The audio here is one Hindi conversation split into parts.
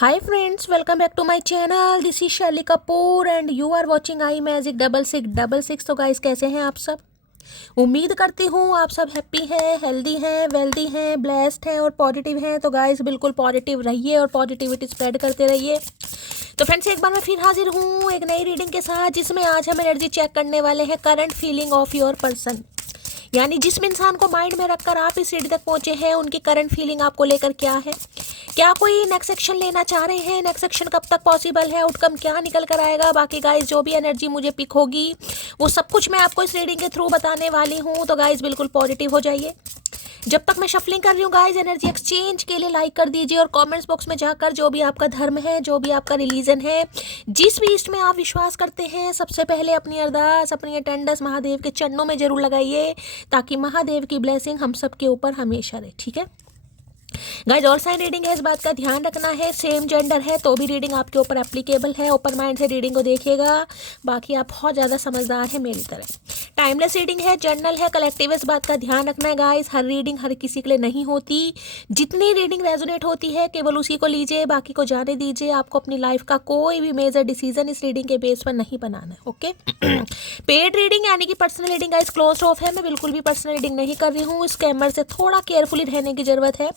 Hi friends, welcome back to my channel. This is Shelly Kapoor and you are watching I magic 6666। तो गाइस कैसे हैं आप सब? उम्मीद करती हूँ आप सब हैप्पी हैं, हेल्दी हैं, वेल्दी हैं, ब्लेस्ड हैं और पॉजिटिव हैं। तो गाइस बिल्कुल पॉजिटिव रहिए और पॉजिटिविटी स्प्रेड करते रहिए। तो फ्रेंड्स एक बार मैं फिर हाजिर हूँ एक नई रीडिंग के साथ, जिसमें आज हम एनर्जी चेक करने वाले हैं current feeling of your person. यानी जिस इंसान को माइंड में रखकर आप इस रीड तक पहुंचे हैं, उनकी करंट फीलिंग आपको लेकर क्या है। क्या कोई नेक्स्ट एक्शन लेना चाह रहे हैं? नेक्स्ट एक्शन कब तक पॉसिबल है? आउटकम क्या निकल कर आएगा? बाकी गाइस जो भी एनर्जी मुझे पिक होगी वो सब कुछ मैं आपको इस रीडिंग के थ्रू बताने वाली हूँ। तो गाइस बिल्कुल पॉजिटिव हो जाइए। जब तक मैं शफलिंग कर रही हूँ गाइस, एनर्जी एक्सचेंज के लिए लाइक कर दीजिए और कमेंट्स बॉक्स में जाकर जो भी आपका धर्म है, जो भी आपका रिलीजन है, जिस भी इष्ट में आप विश्वास करते हैं, सबसे पहले अपनी अरदास, अपनी अटेंडेंस महादेव के चरणों में जरूर लगाइए, ताकि महादेव की ब्लेसिंग हम सबके ऊपर हमेशा रहे। ठीक है गाइज, और साइन रीडिंग है, इस बात का ध्यान रखना है। सेम जेंडर है तो भी रीडिंग आपके ऊपर एप्लीकेबल है। ओपन माइंड से रीडिंग को देखिएगा, बाकी आप बहुत ज़्यादा समझदार हैं मेरी तरह। टाइमलेस रीडिंग है, जर्नल है, कलेक्टिव, इस बात का ध्यान रखना है गाइस। हर रीडिंग हर किसी के लिए नहीं होती। जितनी रीडिंग रेजोनेट होती है केवल उसी को लीजिए, बाकी को जाने दीजिए। आपको अपनी लाइफ का कोई भी मेजर डिसीजन इस रीडिंग के बेस पर नहीं बनाना है। ओके पेड रीडिंग यानी कि personal reading guys close of है। मैं बिल्कुल भी पर्सनल रीडिंग नहीं कर रही हूँ। स्कैमर से थोड़ा केयरफुली रहने की जरूरत है।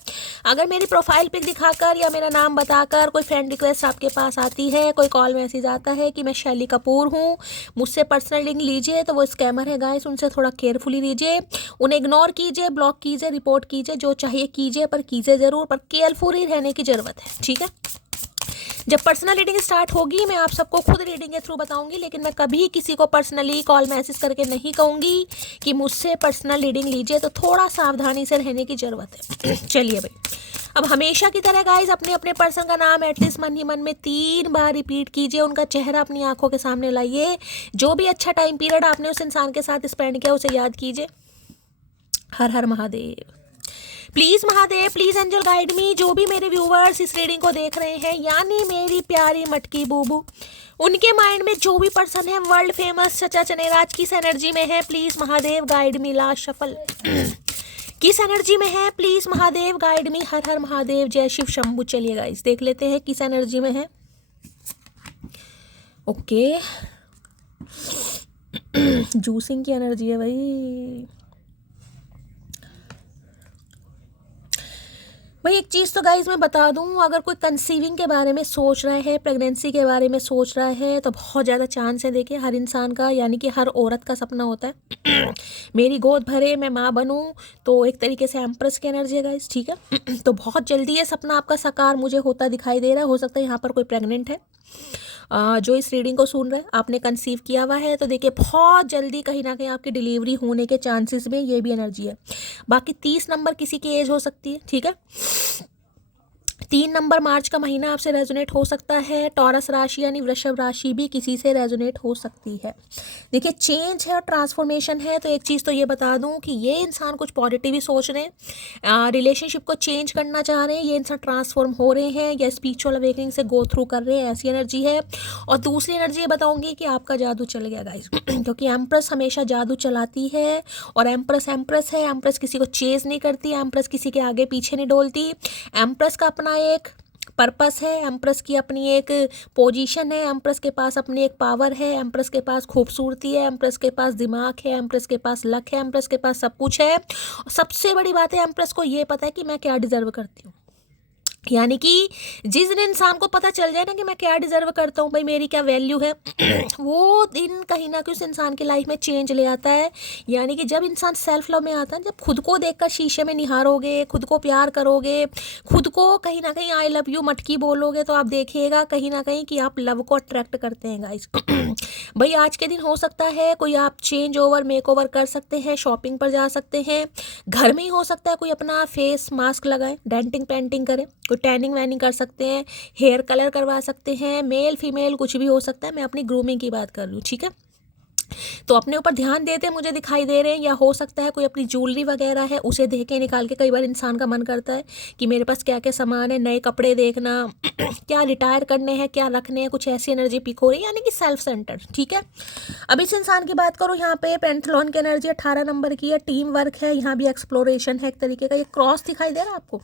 अगर मेरी प्रोफाइल पिक दिखाकर या मेरा नाम बताकर कोई फ्रेंड रिक्वेस्ट आपके पास आती है, कोई कॉल मैसेज आता है कि मैं शैली कपूर हूँ, मुझसे पर्सनल लिंक लीजिए, तो वो स्कैमर है गाइस। उनसे थोड़ा केयरफुली लीजिए, उन्हें इग्नोर कीजिए, ब्लॉक कीजिए, रिपोर्ट कीजिए, जो चाहिए कीजिए, पर कीजिए ज़रूर, पर केयरफुली रहने की ज़रूरत है। ठीक है, जब पर्सनल रीडिंग स्टार्ट होगी मैं आप सबको खुद रीडिंग के थ्रू बताऊंगी, लेकिन मैं कभी किसी को पर्सनली कॉल मैसेज करके नहीं कहूँगी कि मुझसे पर्सनल रीडिंग लीजिए। तो थोड़ा सावधानी से रहने की ज़रूरत है। चलिए भाई, अब हमेशा की तरह गाइज अपने अपने पर्सन का नाम एटलीस्ट मन ही मन में 3 बार रिपीट कीजिए। उनका चेहरा अपनी आंखों के सामने लाइए। जो भी अच्छा टाइम पीरियड आपने उस इंसान के साथ स्पेंड किया उसे याद कीजिए। हर हर Mahadev. Please Mahadev, please angel guide me. जो भी मेरे व्यूवर्स इस रीडिंग को देख रहे हैं, यानी मेरी प्यारी मटकी बूबू, उनके माइंड में जो भी पर्सन है वर्ल्ड फेमस चचा चनेराज किस एनर्जी में है, please Mahadev guide me. Last shuffle किस एनर्जी में है, प्लीज़ महादेव गाइड मी। हर हर महादेव, जय शिव शंभू। चलिए गाइस देख लेते हैं किस एनर्जी में है। ओके जूसिंग की एनर्जी है भाई। भाई एक चीज़ तो गाइज मैं बता दूं, अगर कोई कंसीविंग के बारे में सोच रहा है, प्रेगनेंसी के बारे में सोच रहा है, तो बहुत ज़्यादा चांस है। देखिए हर इंसान का, यानी कि हर औरत का सपना होता है मेरी गोद भरे, मैं माँ बनूं। तो एक तरीके से एम्प्रेस की एनर्जी है गाइज। ठीक है तो बहुत जल्दी ये सपना आपका साकार मुझे होता दिखाई दे रहा है। हो सकता है यहाँ पर कोई प्रेग्नेंट है जो इस रीडिंग को सुन रहा है, आपने कंसीव किया हुआ है, तो देखिए बहुत जल्दी कहीं ना कहीं आपकी डिलीवरी होने के चांसेस में ये भी एनर्जी है। बाकी 30 नंबर किसी की एज हो सकती है। ठीक है, 3 नंबर मार्च का महीना आपसे रेजोनेट हो सकता है। टॉरस राशि यानी वृषभ राशि भी किसी से रेजोनेट हो सकती है। देखिए चेंज है और ट्रांसफॉर्मेशन है। तो एक चीज़ तो ये बता दूं कि ये इंसान कुछ पॉजिटिव ही सोच रहे हैं, रिलेशनशिप को चेंज करना चाह रहे हैं, ये इंसान ट्रांसफॉर्म हो रहे हैं या स्पिरिचुअल अवेकनिंग से गो थ्रू कर रहे हैं, ऐसी एनर्जी है। और दूसरी एनर्जी ये बताऊंगी कि आपका जादू चल गया गाइस क्योंकि एम्प्रेस हमेशा जादू चलाती है और एम्प्रेस एम्प्रेस है। एम्प्रेस किसी को चेज नहीं करती, एम्प्रेस किसी के आगे पीछे नहीं डोलती। एम्प्रेस का अपना एक पर्पस है, एम्प्रेस की अपनी एक पोजीशन है, एम्प्रेस के पास अपनी एक पावर है, एम्प्रेस के पास खूबसूरती है, एम्प्रेस के पास दिमाग है, एम्प्रेस के पास लक है, एम्प्रेस के पास सब कुछ है। सबसे बड़ी बात है, एम्प्रेस को ये पता है कि मैं क्या डिजर्व करती हूँ। यानी कि जिस दिन इंसान को पता चल जाए ना कि मैं क्या डिजर्व करता हूँ, भाई मेरी क्या वैल्यू है वो दिन कहीं ना कहीं उस इंसान की लाइफ में चेंज ले आता है। यानी कि जब इंसान सेल्फ लव में आता है, जब खुद को देखकर शीशे में निहारोगे, खुद को प्यार करोगे, खुद को कहीं ना कहीं आई लव यू मटकी बोलोगे, तो आप देखिएगा कहीं ना कहीं कि आप लव को अट्रैक्ट करते हैं गाइस भाई आज के दिन हो सकता है कोई आप चेंज ओवर मेक ओवर कर सकते हैं, शॉपिंग पर जा सकते हैं, घर में ही हो सकता है कोई अपना फेस मास्क लगाए, डेंटिंग पेंटिंग करें, कोई टैनिंग वैनिंग कर सकते हैं, हेयर कलर करवा सकते हैं, मेल फीमेल कुछ भी हो सकता है। मैं अपनी ग्रूमिंग की बात कर रही हूँ। ठीक है, तो अपने ऊपर ध्यान देते मुझे दिखाई दे रहे हैं। या हो सकता है कोई अपनी ज्वेलरी वगैरह है उसे देख के निकाल के, कई बार इंसान का मन करता है कि मेरे पास क्या क्या सामान है, नए कपड़े देखना क्या रिटायर करने हैं, क्या रखने हैं, कुछ ऐसी एनर्जी पिक हो रही है, यानी कि सेल्फ सेंटर। ठीक है, अब इस इंसान की बात करूँ, यहाँ पे पेंथलॉन की एनर्जी 18 नंबर की है, टीम वर्क है, यहाँ भी एक्सप्लोरेशन है एक तरीके का। ये क्रॉस दिखाई दे रहा है आपको,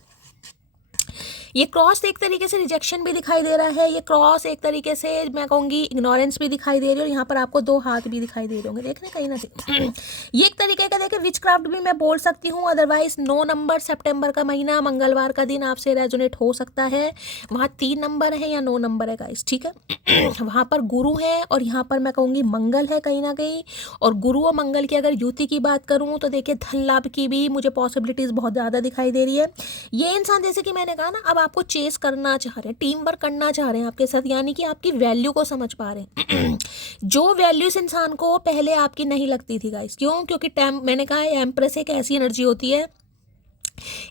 ये क्रॉस एक तरीके से रिजेक्शन भी दिखाई दे रहा है, ये क्रॉस एक तरीके से मैं कहूँगी इग्नोरेंस भी दिखाई दे रही है, और यहाँ पर आपको 2 हाथ भी दिखाई दे रहे होंगे, देख रहे हैं कहीं ना कहीं। ये एक तरीके का देखिए विच क्राफ्ट भी मैं बोल सकती हूँ। अदरवाइज 9 नंबर सितंबर का महीना मंगलवार का दिन आपसे रेजोनेट हो सकता है। वहाँ 3 नंबर है या 9 नंबर है गाइस, ठीक है। वहाँ पर गुरु है और यहाँ पर मैं कहूँगी मंगल है कहीं ना कहीं। और गुरु और मंगल की अगर युति की बात करूँ तो देखिए धन लाभ की भी मुझे पॉसिबिलिटीज़ बहुत ज़्यादा दिखाई दे रही है। ये इंसान जैसे कि मैंने कहा ना, अब आपको चेस करना चाह रहे हैं, टीम वर्क करना चाह रहे हैं आपके साथ, यानी कि आपकी वैल्यू को समझ पा रहे हैं। जो वैल्यू इस इंसान को पहले आपकी नहीं लगती थी गाइस, क्यों? क्योंकि मैंने कहा है एम्प्रेस एक ऐसी एनर्जी होती है,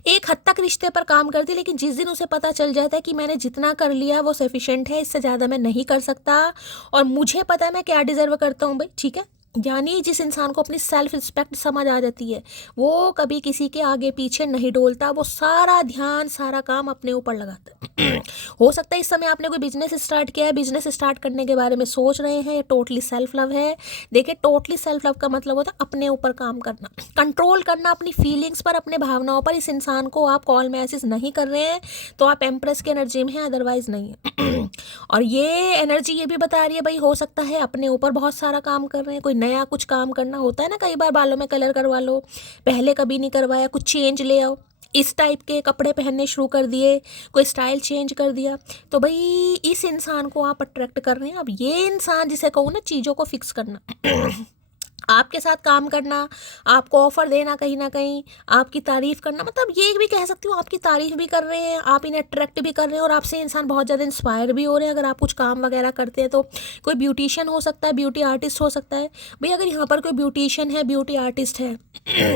एक हद तक रिश्ते पर काम करती है, लेकिन जिस दिन उसे पता चल जाता है कि मैंने जितना कर लिया वो सफिशिएंट है, इससे ज़्यादा मैं नहीं कर सकता, और मुझे पता है मैं क्या डिज़र्व करता हूँ भाई, ठीक है। यानी जिस इंसान को अपनी सेल्फ रिस्पेक्ट समझ आ जाती है, वो कभी किसी के आगे पीछे नहीं डोलता, वो सारा ध्यान सारा काम अपने ऊपर लगाता है। हो सकता है इस समय आपने कोई बिजनेस स्टार्ट किया है, बिजनेस स्टार्ट करने के बारे में सोच रहे हैं, टोटली सेल्फ लव है। देखिए टोटली सेल्फ लव का मतलब होता है अपने ऊपर काम करना, कंट्रोल करना अपनी फीलिंग्स पर, अपने भावनाओं पर। इस इंसान को आप कॉल मैसेज नहीं कर रहे हैं तो आप एम्प्रेस की एनर्जी में हैं, अदरवाइज नहीं है। और ये एनर्जी ये भी बता रही है भाई, हो सकता है अपने ऊपर बहुत सारा काम कर रहे हैं, कोई नया कुछ काम करना होता है ना, कई बार बालों में कलर करवा लो, पहले कभी नहीं करवाया, कुछ चेंज ले आओ, इस टाइप के कपड़े पहनने शुरू कर दिए, कोई स्टाइल चेंज कर दिया, तो भाई इस इंसान को आप अट्रैक्ट कर रहे हैं। अब ये इंसान जिसे कहूँ ना चीज़ों को फिक्स करना, आपके साथ काम करना, आपको ऑफर देना, कहीं ना कहीं आपकी तारीफ करना, मतलब ये भी कह सकती हूँ आपकी तारीफ भी कर रहे हैं, आप इन्हें अट्रैक्ट भी कर रहे हैं, और आपसे इंसान बहुत ज़्यादा इंस्पायर भी हो रहे हैं। अगर आप कुछ काम वगैरह करते हैं तो कोई ब्यूटिशियन हो सकता है, ब्यूटी आर्टिस्ट हो सकता है भाई। अगर यहाँ पर कोई ब्यूटिशियन है, ब्यूटी आर्टिस्ट है,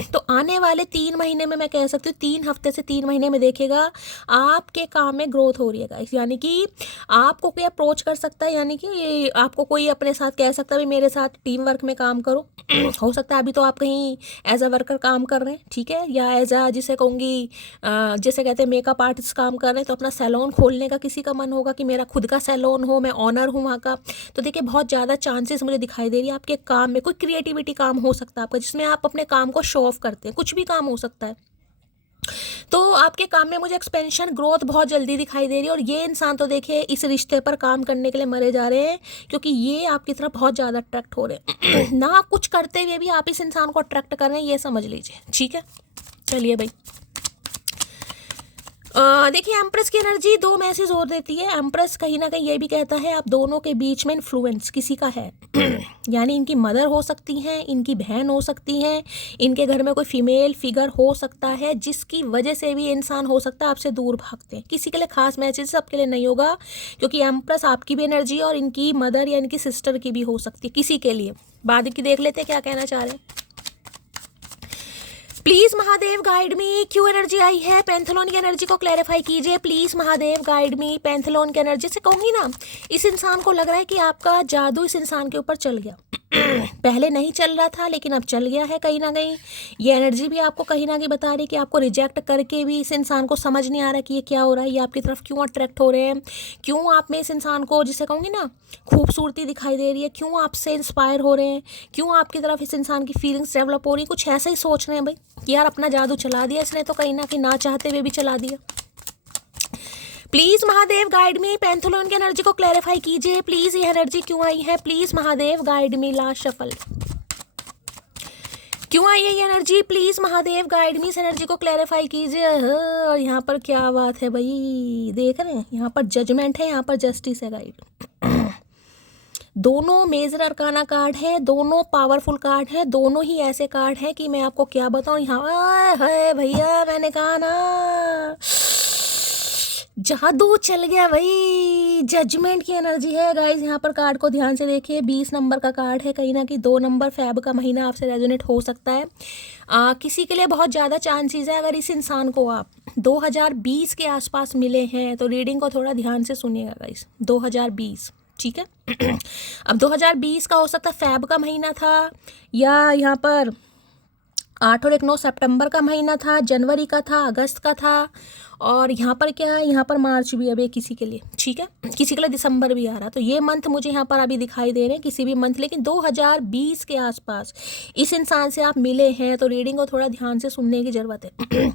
तो आने वाले 3 महीने में मैं कह सकती हूँ 3 हफ्ते से 3 महीने में देखिएगा आपके काम में ग्रोथ हो रही है गाइस। यानी कि आपको कोई अप्रोच कर सकता है, यानी कि आपको कोई अपने साथ कह सकता है भाई मेरे साथ टीम वर्क में काम करो। हो सकता है अभी तो आप कहीं एज अ वर्कर काम कर रहे हैं, ठीक है, या एज अ जिसे कहूँगी जैसे कहते हैं मेकअप आर्टिस्ट काम कर रहे हैं, तो अपना सैलून खोलने का किसी का मन होगा कि मेरा खुद का सैलून हो, मैं ऑनर हूँ वहाँ का। तो देखिए बहुत ज़्यादा चांसेस मुझे दिखाई दे रही है आपके काम में। कोई क्रिएटिविटी काम हो सकता है आपका, जिसमें आप अपने काम को शो ऑफ करते हैं, कुछ भी काम हो सकता है। तो आपके काम में मुझे एक्सपेंशन ग्रोथ बहुत जल्दी दिखाई दे रही है। और ये इंसान तो देखिए इस रिश्ते पर काम करने के लिए मरे जा रहे हैं, क्योंकि ये आपकी तरफ बहुत ज़्यादा अट्रैक्ट हो रहे हैं। ना कुछ करते हुए भी आप इस इंसान को अट्रैक्ट कर रहे हैं, ये समझ लीजिए, ठीक है। चलिए भाई, देखिए एम्प्रेस की एनर्जी 2 मैसेज और देती है। एम्प्रेस कहीं ना कहीं ये भी कहता है आप दोनों के बीच में इन्फ्लुएंस किसी का है। यानी इनकी मदर हो सकती हैं, इनकी बहन हो सकती हैं, इनके घर में कोई फीमेल फिगर हो सकता है, जिसकी वजह से भी इंसान हो सकता है आपसे दूर भागते हैं। किसी के लिए खास मैसेज सबके लिए नहीं होगा, क्योंकि एम्प्रेस आपकी भी एनर्जी और इनकी मदर या इनकी सिस्टर की भी हो सकती है किसी के लिए। बाद की देख लेते हैं क्या कहना चाह रहे हैं। प्लीज महादेव गाइड मी, क्यों एनर्जी आई है, पैंथेलॉन की एनर्जी को क्लैरिफाई कीजिए प्लीज महादेव गाइड मी। पैंथेलॉन की एनर्जी से कहूँगी ना, इस इंसान को लग रहा है कि आपका जादू इस इंसान के ऊपर चल गया। पहले नहीं चल रहा था लेकिन अब चल गया है कहीं ना कहीं। ये एनर्जी भी आपको कहीं ना कहीं बता रही है कि आपको रिजेक्ट करके भी इस इंसान को समझ नहीं आ रहा कि ये क्या हो रहा है, ये आपकी तरफ क्यों अट्रैक्ट हो रहे हैं, क्यों आप में इस इंसान को जिसे कहूँगी ना खूबसूरती दिखाई दे रही है, क्यों आपसे इंस्पायर हो रहे हैं, क्यों आपकी तरफ इस इंसान की फीलिंग्स डेवलप हो रही है। कुछ ऐसा ही सोच रहे हैं भाई कि यार अपना जादू चला दिया इसने, तो कहीं ना कहीं ना चाहते हुए भी चला दिया। प्लीज महादेव गाइड मी, पैंथेलॉन की एनर्जी को क्लैरिफाई कीजिए प्लीज। ये एनर्जी क्यों आई है, please Mahadev guide me. Last shuffle क्यों आई है ये एनर्जी, प्लीज महादेव गाइड मी। इस एनर्जी को क्लैरिफाई कीजिए। और यहाँ पर क्या बात है भाई, देख रहे हैं यहाँ पर जजमेंट है, यहाँ पर जस्टिस है गाइड। दोनों मेजर अरकाना कार्ड है, दोनों पावरफुल कार्ड है, दोनों ही ऐसे कार्ड है कि मैं आपको क्या बताऊं। यहाँ है भैया, मैंने कहा ना जादू चल गया भाई। जजमेंट की एनर्जी है गाइस। यहाँ पर कार्ड को ध्यान से देखिए, 20 नंबर का कार्ड है, कहीं ना कहीं 2 नंबर फेब का महीना आपसे रेजोनेट हो सकता है। किसी के लिए बहुत ज़्यादा चांसेस है। अगर इस इंसान को आप 2020 के आसपास मिले हैं तो रीडिंग को थोड़ा ध्यान से सुनिएगा गाइस। 2020, ठीक है। अब 2020 का हो सकता है फेब का महीना था, या यहाँ पर 8 और 9 सितंबर का महीना था, जनवरी का था, अगस्त का था, और यहाँ पर क्या है, यहाँ पर मार्च भी अभी किसी के लिए, ठीक है, किसी के लिए दिसंबर भी आ रहा है। तो ये मंथ मुझे यहाँ पर अभी दिखाई दे रहे हैं, किसी भी मंथ, लेकिन 2020 के आसपास इस इंसान से आप मिले हैं तो रीडिंग को थोड़ा ध्यान से सुनने की ज़रूरत है।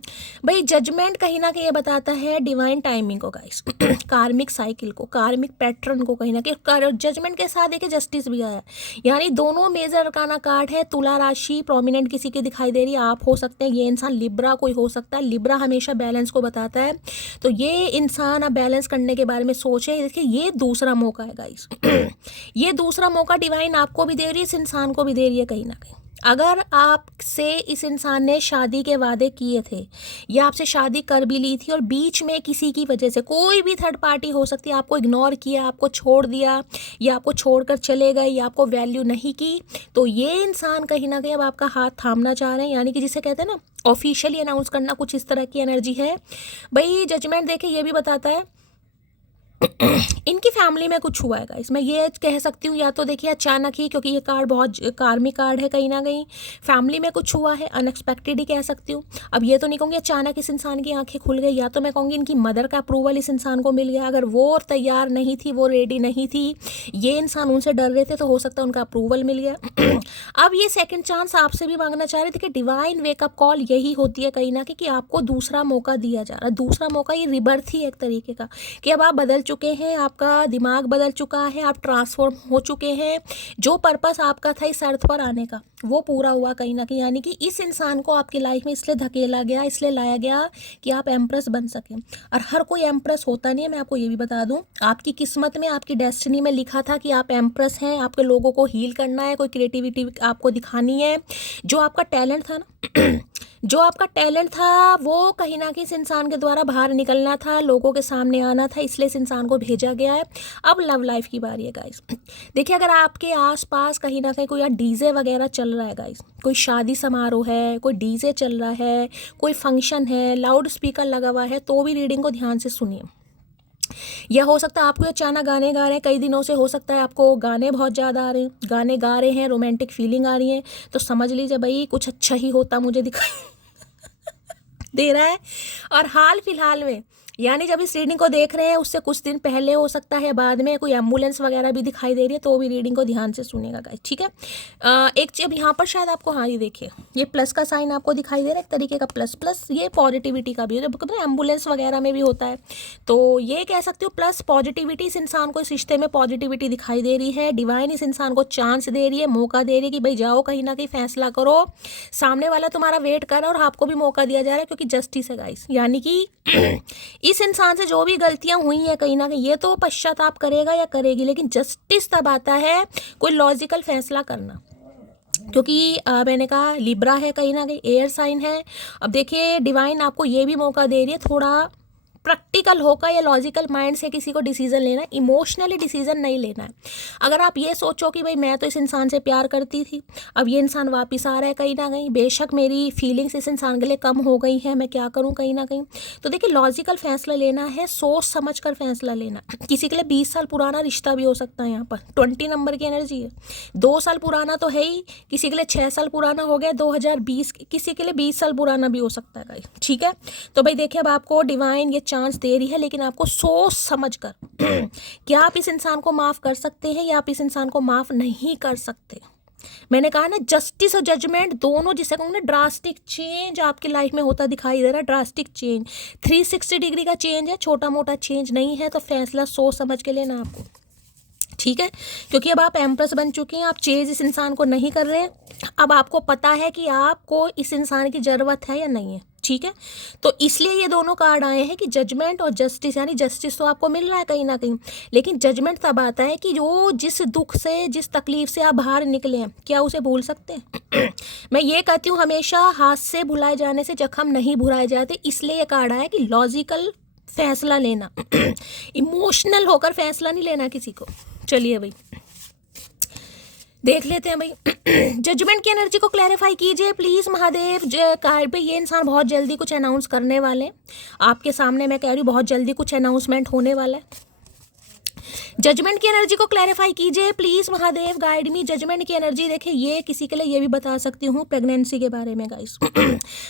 भाई जजमेंट कहीं ना कहीं ये बताता है डिवाइन टाइमिंग को गाइस, कार्मिक साइकिल को, कार्मिक पैटर्न को कहीं ना कहीं। जजमेंट के साथ देखिए जस्टिस भी आया, यानी दोनों मेजर अरकाना कार्ड है। तुला राशि प्रोमिनेंट किसी की दिखाई दे रही है, आप हो सकते हैं, ये इंसान लिब्रा कोई हो सकता है। लिब्रा हमेशा बैलेंस को बताता है, तो ये इंसान अब बैलेंस करने के बारे में सोचे। देखिए ये दूसरा मौका है गाइस। ये दूसरा मौका डिवाइन आपको भी दे रही है, इस इंसान को भी दे रही है कहीं ना कहीं। अगर आपसे इस इंसान ने शादी के वादे किए थे या आपसे शादी कर भी ली थी और बीच में किसी की वजह से, कोई भी थर्ड पार्टी हो सकती है, आपको इग्नोर किया, आपको छोड़ दिया या आपको छोड़कर चले गए या आपको वैल्यू नहीं की, तो ये इंसान कहीं ना कहीं अब आपका हाथ थामना चाह रहे हैं, यानी कि जिसे कहते हैं ना ऑफिशियली अनाउंस करना, कुछ इस तरह की एनर्जी है। भाई जजमेंट देखे ये भी बताता है इनकी फैमिली में कुछ हुआ है गाइस, मैं ये कह सकती हूँ। या तो देखिए अचानक ही, क्योंकि ये कार्ड बहुत कार्मिक कार्ड है, कहीं ना कहीं फैमिली में कुछ हुआ है, अनएक्सपेक्टेड ही कह सकती हूँ। अब ये तो नहीं कहूँगी अचानक इस इंसान की आंखें खुल गई, या तो मैं कहूँगी इनकी मदर का अप्रूवल इस इंसान को मिल गया। अगर वो तैयार नहीं थी, वो रेडी नहीं थी, ये इंसान उनसे डर रहे थे, तो हो सकता है उनका अप्रूवल मिल गया। अब ये सेकेंड चांस आपसे भी मांगना चाह रहे थे कि डिवाइन वेकअप कॉल यही होती है कहीं ना कहीं, कि आपको दूसरा मौका दिया जा रहा है। दूसरा मौका ये रिबर्थ ही एक तरीके का, कि अब आप बदल चुके हैं, आपका दिमाग बदल चुका है, आप ट्रांसफॉर्म हो चुके हैं। जो पर्पस आपका था इस अर्थ पर आने का वो पूरा हुआ कहीं ना कहीं, यानी कि इस इंसान को आपकी लाइफ में इसलिए धकेला गया, इसलिए लाया गया कि आप एम्प्रेस बन सकें। और हर कोई एम्प्रेस होता नहीं है, मैं आपको ये भी बता दूं, आपकी किस्मत में, आपकी डेस्टिनी में लिखा था कि आप एम्प्रेस हैं, आपके लोगों को हील करना है, कोई क्रिएटिविटी आपको दिखानी है। जो आपका टैलेंट था ना जो आपका टैलेंट था वो कहीं ना कहीं इस इंसान के द्वारा बाहर निकलना था, लोगों के सामने आना था, इसलिए इस इंसान को भेजा गया है। अब लव लाइफ की बारी है गाइस। देखिए अगर आपके आसपास कहीं ना कहीं कोई डीजे वगैरह चल रहा है गाइस, कोई शादी समारोह है, कोई डीजे चल रहा है, कोई फंक्शन है, लाउड स्पीकर लगा हुआ है, तो भी रीडिंग को ध्यान से सुनिए। यह हो सकता है आपको अचानक गाने गा रहे हैं, कई दिनों से हो सकता है आपको गाने बहुत ज़्यादा आ रहे हैं, गाने गा रहे हैं, रोमांटिक फीलिंग आ रही है, तो समझ लीजिए भाई कुछ अच्छा ही होता मुझे दिखाई दे रहा है। और हाल फिलहाल में, यानी जब इस रीडिंग को देख रहे हैं उससे कुछ दिन पहले हो सकता है, बाद में कोई एम्बुलेंस वगैरह भी दिखाई दे रही है, तो भी रीडिंग को ध्यान से सुनेगा गाइस, ठीक है। एक चीज यहाँ पर शायद आपको, हाँ ये देखिए ये प्लस का साइन आपको दिखाई दे रहा है, एक तरीके का प्लस। प्लस ये पॉजिटिविटी का भी है, जब एम्बुलेंस वगैरह में भी होता है, तो ये कह सकते हो प्लस पॉजिटिविटी। इस इंसान को इस रिश्ते में पॉजिटिविटी दिखाई दे रही है। डिवाइन इस इंसान को चांस दे रही है, मौका दे रही है कि भाई जाओ कहीं ना कहीं फैसला करो, सामने वाला तुम्हारा वेट कर रहा है और आपको भी मौका दिया जा रहा है, क्योंकि जस्टिस है गाइस। यानी कि इस इंसान से जो भी गलतियां हुई हैं कहीं ना कहीं, ये तो पश्चाताप करेगा या करेगी, लेकिन जस्टिस तब आता है कोई लॉजिकल फैसला करना, क्योंकि मैंने कहा लिब्रा है, कहीं ना कहीं एयर साइन है। अब देखिए डिवाइन आपको ये भी मौका दे रही है थोड़ा प्रैक्टिकल होकर या लॉजिकल माइंड से किसी को डिसीजन लेना है, इमोशनली डिसीजन नहीं लेना है। अगर आप ये सोचो कि भाई मैं तो इस इंसान से प्यार करती थी, अब ये इंसान वापस आ रहा है कहीं ना कहीं, बेशक मेरी फीलिंग्स इस इंसान के लिए कम हो गई हैं, मैं क्या करूं कहीं ना कहीं, तो देखिए लॉजिकल फैसला लेना है, सोच समझ कर फैसला लेना। किसी के लिए 20 साल पुराना रिश्ता भी हो सकता है, यहाँ पर 20 नंबर की एनर्जी है। 2 साल पुराना तो है ही, किसी के लिए 6 साल पुराना हो गया 2020, किसी के लिए 20 साल पुराना भी हो सकता है, ठीक है। तो भाई देखिए अब आपको डिवाइन ये चांस दे रही है, लेकिन आपको सोच समझ कर क्या आप इस इंसान को माफ कर सकते हैं या आप इस इंसान को माफ नहीं कर सकते। मैंने कहा ना जस्टिस और जजमेंट दोनों, जिसे कहूँ ना ड्रास्टिक चेंज आपकी लाइफ में होता दिखाई दे रहा है। ड्रास्टिक चेंज 360 डिग्री का चेंज है, छोटा मोटा चेंज नहीं है, तो फैसला सोच समझ के लेना आपको, ठीक है। क्योंकि अब आप एम्प्रेस बन चुके हैं, आप चेज इस इंसान को नहीं कर रहे हैं, अब आपको पता है कि आपको इस इंसान की ज़रूरत है या नहीं है, ठीक है। तो इसलिए ये दोनों कार्ड आए हैं कि जजमेंट और जस्टिस, यानी जस्टिस तो आपको मिल रहा है कहीं ना कहीं, लेकिन जजमेंट तब आता है कि जो जिस दुख से, जिस तकलीफ से आप बाहर निकले हैं, क्या उसे भूल सकते हैं। मैं ये कहती हूँ हमेशा हाथ से भुलाए जाने से जख्म नहीं भुलाए जाते, इसलिए ये कार्ड आया कि लॉजिकल फैसला लेना, इमोशनल होकर फैसला नहीं लेना किसी को। चलिए भाई देख लेते हैं भाई जजमेंट की एनर्जी को क्लैरिफाई कीजिए प्लीज़ महादेव। कार्ड पे ये इंसान बहुत जल्दी कुछ अनाउंस करने वाले हैं आपके सामने, मैं कह रही हूँ बहुत जल्दी कुछ अनाउंसमेंट होने वाला है। जजमेंट की एनर्जी को क्लैरिफाई कीजिए please Mahadev, guide me. Judgement की एनर्जी देखिए, ये किसी के लिए ये भी बता सकती हूँ प्रेगनेंसी के बारे में गाइस।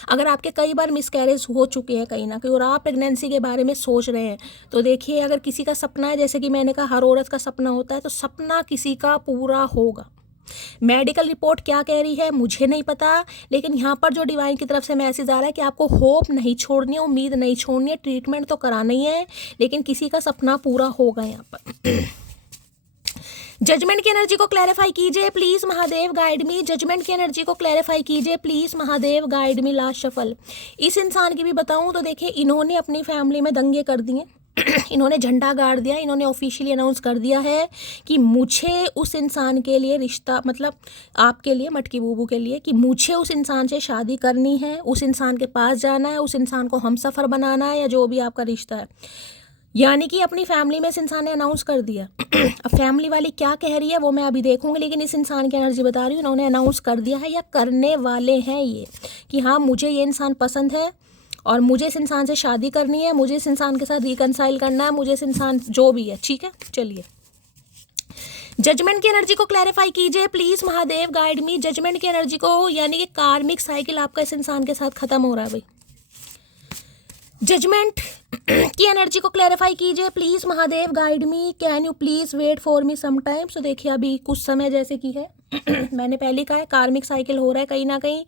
अगर आपके कई बार मिसकैरेज हो चुके हैं कहीं ना कहीं और आप प्रेगनेंसी के बारे में सोच रहे हैं, तो देखिए अगर किसी का सपना है, जैसे कि मैंने कहा हर औरत का सपना होता है, तो सपना किसी का पूरा होगा। मेडिकल रिपोर्ट क्या कह रही है मुझे नहीं पता, लेकिन यहाँ पर जो डिवाइन की तरफ से मैसेज आ रहा है कि आपको होप नहीं छोड़नी है, उम्मीद नहीं छोड़नी है, ट्रीटमेंट तो कराना ही है, लेकिन किसी का सपना पूरा होगा यहाँ पर। जजमेंट की एनर्जी को क्लैरिफाई कीजिए please Mahadev, guide me. Judgement की एनर्जी को क्लैरिफाई कीजिए please Mahadev, guide me. Last shuffle. इस इंसान की भी बताऊं तो देखिए, इन्होंने अपनी फैमिली में दंगे कर दिए। इन्होंने झंडा गाड़ दिया, इन्होंने ऑफिशियली अनाउंस कर दिया है कि मुझे उस इंसान के लिए रिश्ता, मतलब आपके लिए, मटकी बूबू के लिए, कि मुझे उस इंसान से शादी करनी है, उस इंसान के पास जाना है, उस इंसान को हमसफ़र बनाना है, या जो भी आपका रिश्ता है। यानी कि अपनी फैमिली में इस इंसान ने अनाउंस कर दिया। अब फैमिली वाली क्या कह रही है वो मैं अभी देखूंगी, लेकिन इस इंसान की एनर्जी बता रही हूँ, इन्होंने अनाउंस कर दिया है या करने वाले हैं ये, कि हाँ मुझे ये इंसान पसंद है और मुझे इस इंसान से शादी करनी है, मुझे इस इंसान के साथ रिकनसाइल करना है, मुझे इस इंसान जो भी है, ठीक है। चलिए, जजमेंट की एनर्जी को क्लैरिफाई कीजिए please Mahadev, guide me. Judgement की एनर्जी को, यानी कि कार्मिक साइकिल आपका इस इंसान के साथ खत्म हो रहा है भाई। जजमेंट की एनर्जी को क्लैरिफाई कीजिए please Mahadev, guide me. Can you please wait for me some time. So देखिए अभी कुछ समय, जैसे कि है मैंने पहले कहा है कार्मिक साइकिल हो रहा है कहीं ना कहीं,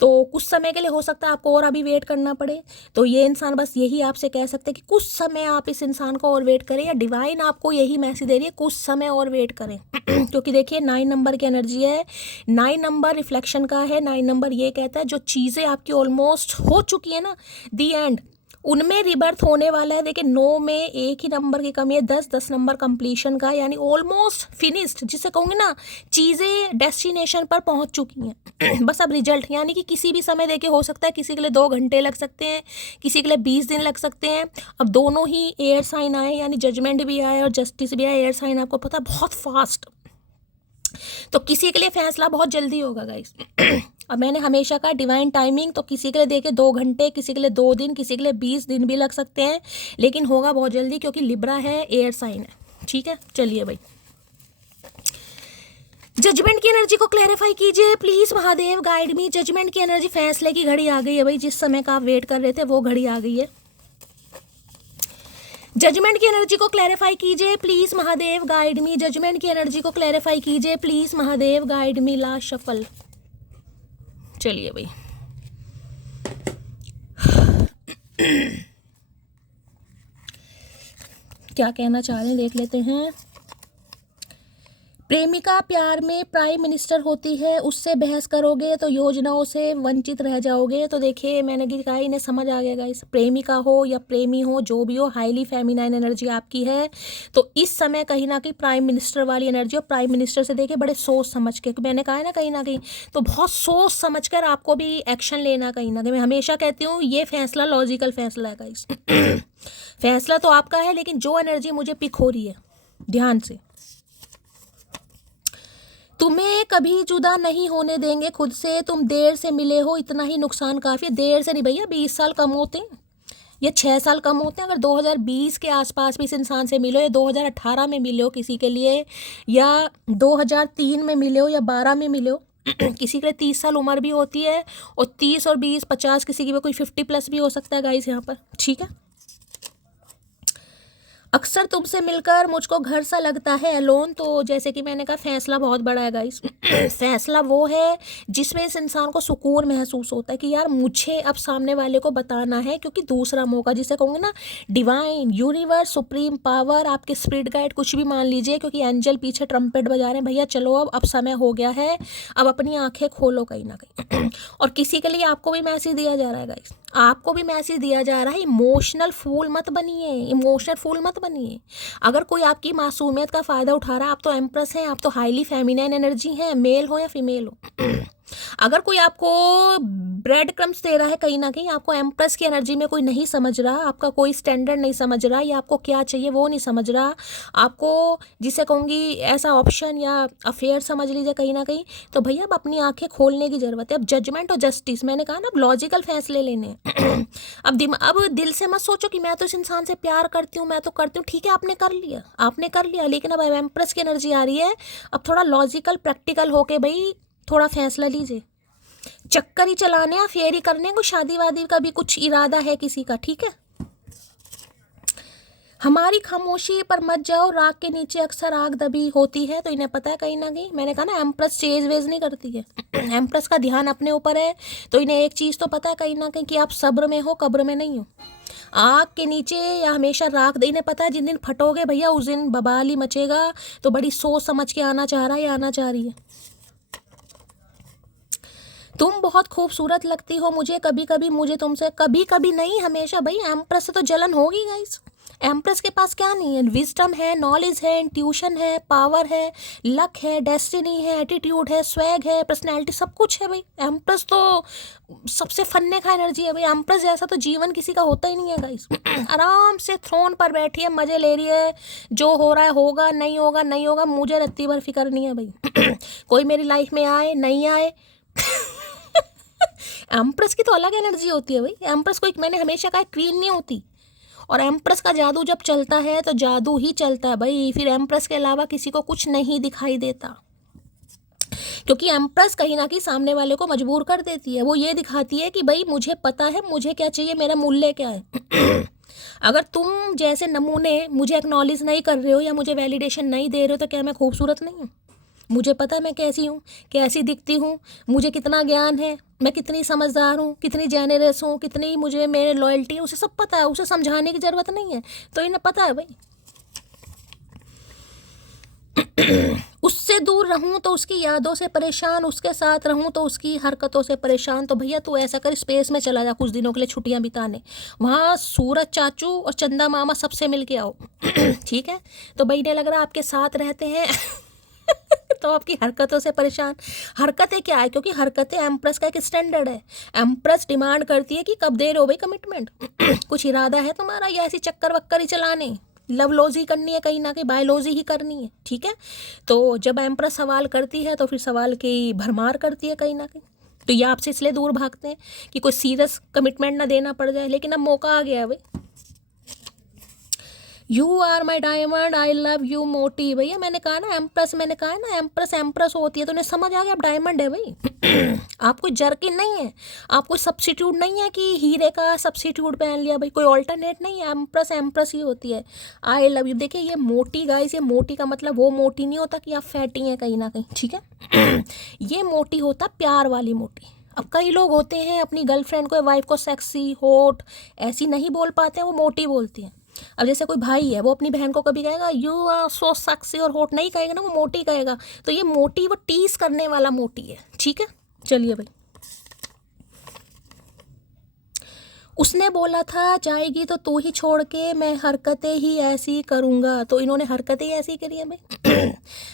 तो कुछ समय के लिए हो सकता है आपको और अभी वेट करना पड़े। तो ये इंसान बस यही आपसे कह सकते हैं कि कुछ समय आप इस इंसान को और वेट करें, या डिवाइन आपको यही मैसेज दे रही है कुछ समय और वेट करें। क्योंकि देखिए 9 नंबर की एनर्जी है, 9 नंबर रिफ्लेक्शन का है। 9 नंबर ये कहता है जो चीज़ें आपकी ऑलमोस्ट हो चुकी है ना, दी एंड, उनमें रिबर्थ होने वाला है। देखिए 9 में एक ही नंबर की कमी है, 10 नंबर कंप्लीशन का, यानी ऑलमोस्ट फिनिश्ड, जिसे कहूँगी ना चीज़ें डेस्टिनेशन पर पहुँच चुकी हैं। बस अब रिजल्ट, यानी कि किसी भी समय देखिए हो सकता है, किसी के लिए 2 घंटे लग सकते हैं, किसी के लिए 20 दिन लग सकते हैं। अब दोनों ही एयर साइन आए, यानी जजमेंट भी आए और जस्टिस भी आए। एयर साइन आपको पता है बहुत फास्ट, तो किसी के लिए फैसला बहुत जल्दी होगा गाइस। अब मैंने हमेशा कहा डिवाइन टाइमिंग, तो किसी के लिए देखिए 2 घंटे, किसी के लिए 2 दिन, किसी के लिए 20 दिन भी लग सकते हैं, लेकिन होगा बहुत जल्दी, क्योंकि लिब्रा है, एयर साइन है, ठीक है। चलिए भाई, जजमेंट की एनर्जी को क्लैरिफाई कीजिए please Mahadev, guide me. Judgement की एनर्जी, फैसले की घड़ी आ गई है भाई, जिस समय का आप वेट कर रहे थे वो घड़ी आ गई है। जजमेंट की एनर्जी को क्लैरिफाई कीजिए please Mahadev, guide me. Judgement की एनर्जी को क्लैरिफाई कीजिए please Mahadev, guide me. Last shuffle. चलिए भाई, क्या कहना चाह रहे हैं देख लेते हैं। प्रेमिका प्यार में प्राइम मिनिस्टर होती है, उससे बहस करोगे तो योजनाओं से वंचित रह जाओगे। तो देखिए मैंने कहा इन्हें समझ आ गया गाइस, प्रेमिका हो या प्रेमी हो, जो भी हो, हाईली फेमिनाइन एनर्जी आपकी है। तो इस समय कहीं ना कहीं प्राइम मिनिस्टर वाली एनर्जी, और प्राइम मिनिस्टर से देखिए बड़े सोच समझ के, मैंने कहा है ना कहीं तो बहुत सोच समझ कर आपको भी एक्शन लेना कहीं ना कहीं। मैं हमेशा कहती हूँ ये फैसला लॉजिकल फैसला है गाइस। फैसला तो आपका है, लेकिन जो एनर्जी मुझे पिक हो रही है, ध्यान से, तुम्हें कभी जुदा नहीं होने देंगे खुद से, तुम देर से मिले हो, इतना ही नुकसान काफ़ी है। देर से नहीं भैया, 20 साल कम होते हैं या 6 साल कम होते हैं। अगर 2020 के आसपास भी इस इंसान से मिलो, या 2018 में मिले हो किसी के लिए, या 2003 में मिले हो, या 12 में मिले हो, किसी के लिए 30 साल उम्र भी होती है, और 30 और 20 50, किसी की भी कोई 50 प्लस भी हो सकता है गाइस यहाँ पर, ठीक है। अक्सर तुमसे मिलकर मुझको घर सा लगता है अलोन। तो जैसे कि मैंने कहा फैसला बहुत बड़ा है गाइस। फैसला वो है जिसमें इस इंसान को सुकून महसूस होता है कि यार मुझे अब सामने वाले को बताना है, क्योंकि दूसरा मौका, जिसे कहूँगे ना डिवाइन, यूनिवर्स, सुप्रीम पावर, आपके स्पिरिट गाइड, कुछ भी मान लीजिए, क्योंकि एंजल पीछे ट्रम्पेट बजा रहे हैं, भैया चलो अब समय हो गया है, अब अपनी आंखें खोलो कहीं ना कहीं। और किसी के लिए आपको भी मैसेज दिया जा रहा है गाइस, आपको भी मैसेज दिया जा रहा है, इमोशनल फूल मत बनिए, इमोशनल फूल मत बनिए। अगर कोई आपकी मासूमियत का फ़ायदा उठा रहा है, आप तो एम्प्रेस हैं, आप तो हाईली फेमिनाइन एनर्जी हैं, मेल हो या फीमेल हो। अगर कोई आपको ब्रेड क्रम्स दे रहा है कहीं ना कहीं, आपको एम्प्रेस की एनर्जी में कोई नहीं समझ रहा, आपका कोई स्टैंडर्ड नहीं समझ रहा, या आपको क्या चाहिए वो नहीं समझ रहा, आपको जिसे कहूँगी ऐसा ऑप्शन या अफेयर समझ लीजिए कहीं ना कहीं, तो भैया अब अपनी आंखें खोलने की ज़रूरत है। अब जजमेंट और जस्टिस, मैंने कहा ना, अब लॉजिकल फैसले लेने अब दिल से मत सोचो कि मैं तो इस इंसान से प्यार करती हूँ, मैं तो करती हूँ। ठीक है, आपने कर लिया, लेकिन अब एम्प्रेस की एनर्जी आ रही है, अब थोड़ा लॉजिकल प्रैक्टिकल होके भाई थोड़ा फैसला लीजिए। चक्कर ही चलाने या फेयर ही करने, कोई शादी वादी का भी कुछ इरादा है किसी का, ठीक है। हमारी खामोशी पर मत जाओ, राग के नीचे अक्सर आग दबी होती है, तो इन्हें पता है कहीं ना कहीं। मैंने कहा ना, एम्प्रेस चेज वेज नहीं करती है एम्प्रेस का ध्यान अपने ऊपर है, तो इन्हें एक चीज़ तो पता है कहीं ना कहीं कि आप सब्र में हो, कब्र में नहीं हो। आग के नीचे या हमेशा राख दे, इन्हें पता है जिन दिन फटोगे भैया उस दिन बवाल ही मचेगा, तो बड़ी सोच समझ के आना चाह रहा है या आना चाह रही है। तुम बहुत खूबसूरत लगती हो मुझे, कभी कभी मुझे तुमसे, कभी कभी नहीं, हमेशा। भाई एम्प्रेस से तो जलन होगी गाइस। एम्प्रेस के पास क्या नहीं है? विजडम है, नॉलेज है, इंट्यूशन है, पावर है, लक है, डेस्टिनी है, एटीट्यूड है, स्वैग है, पर्सनैलिटी, सब कुछ है भाई। एम्प्रेस तो सबसे फन्ने का एनर्जी है भाई। एम्प्रेस जैसा तो जीवन किसी का होता ही नहीं है गाइस। आराम से थ्रोन पर बैठी है, मजे ले रही है, जो हो रहा है होगा, नहीं होगा नहीं होगा, मुझे रत्ती भर फिक्र नहीं है भाई। कोई मेरी लाइफ में आए नहीं आए। एम्प्रेस की तो अलग एनर्जी होती है भाई। एम्प्रेस कोई, मैंने हमेशा कहा, क्वीन नहीं होती। और एम्प्रेस का जादू जब चलता है तो जादू ही चलता है भाई, फिर एम्प्रेस के अलावा किसी को कुछ नहीं दिखाई देता। क्योंकि एम्प्रेस कहीं ना कहीं सामने वाले को मजबूर कर देती है। वो ये दिखाती है कि भाई मुझे पता है मुझे क्या चाहिए, मेरा मूल्य क्या है। अगर तुम जैसे नमूने मुझे एक्नॉलेज नहीं कर रहे हो या मुझे वैलिडेशन नहीं दे रहे हो, तो क्या मैं खूबसूरत नहीं हूँ? मुझे पता है मैं कैसी हूँ, कैसी दिखती हूँ, मुझे कितना ज्ञान है, मैं कितनी समझदार हूँ, कितनी जेनरस हूँ, कितनी मुझे मेरे लॉयल्टी है, उसे सब पता है। उसे समझाने की ज़रूरत नहीं है, तो इन्हें पता है भाई। उससे दूर रहूं तो उसकी यादों से परेशान, उसके साथ रहूं तो उसकी हरकतों से परेशान। तो भैया तू ऐसा कर, स्पेस में चला जा कुछ दिनों के लिए छुट्टियां बिताने, वहाँ सूरज चाचू और चंदा मामा सबसे मिल के आओ। ठीक है, तो भाई ने लग रहा है आपके साथ रहते हैं तो आपकी हरकतों से परेशान। हरकतें क्या है? क्योंकि हरकतें एम्प्रेस का एक स्टैंडर्ड है। एम्प्रेस डिमांड करती है कि कब दे रहे हो भाई कमिटमेंट। कुछ इरादा है तुम्हारा या ऐसी चक्कर वक्कर ही चलाने, लवलोजी करनी है कहीं ना कहीं, बायोलॉजी ही करनी है, ठीक है। तो जब एम्प्रेस सवाल करती है तो फिर सवाल की भरमार करती है कहीं ना कहीं। तो ये आपसे इसलिए दूर भागते हैं कि कोई सीरियस कमिटमेंट ना देना पड़ जाए। लेकिन अब मौका आ गया है भाई। You are my diamond, I love you मोटी। भैया मैंने कहा ना एम्प्रेस, मैंने कहा है ना एम्प्रेस एम्प्रेस होती है, तो उन्हें समझ आ गया आप डायमंड है भाई। आप कोई जर्किन नहीं है, आप कोई सब्सिट्यूट नहीं है कि हीरे का सब्सिट्यूट पहन लिया भाई, कोई ऑल्टरनेट नहीं है। एम्प्रेस एम्प्रेस ही होती है। आई लव यू। देखिए ये मोटी गाइस, ये मोटी का मतलब वो मोटी नहीं होता कि आप फैटी हैं कहीं ना कहीं, ठीक है। ये मोटी होता प्यार वाली मोटी। अब कई लोग होते हैं अपनी गर्लफ्रेंड को, वाइफ को सेक्सी होट ऐसी नहीं बोल पाते हैं, वो मोटी बोलती हैं। अब जैसे कोई भाई है, वो अपनी बहन को कभी कहेगा यू आर सो सेक्सी और हॉट नहीं कहेगा ना, वो मोटी कहेगा। तो ये मोटी वो टीस करने वाला मोटी है, ठीक है। चलिए भाई, उसने बोला था जाएगी तो तू ही छोड़ के, मैं हरकतें ही ऐसी करूँगा। तो इन्होंने हरकतें ही ऐसी करी है भाई।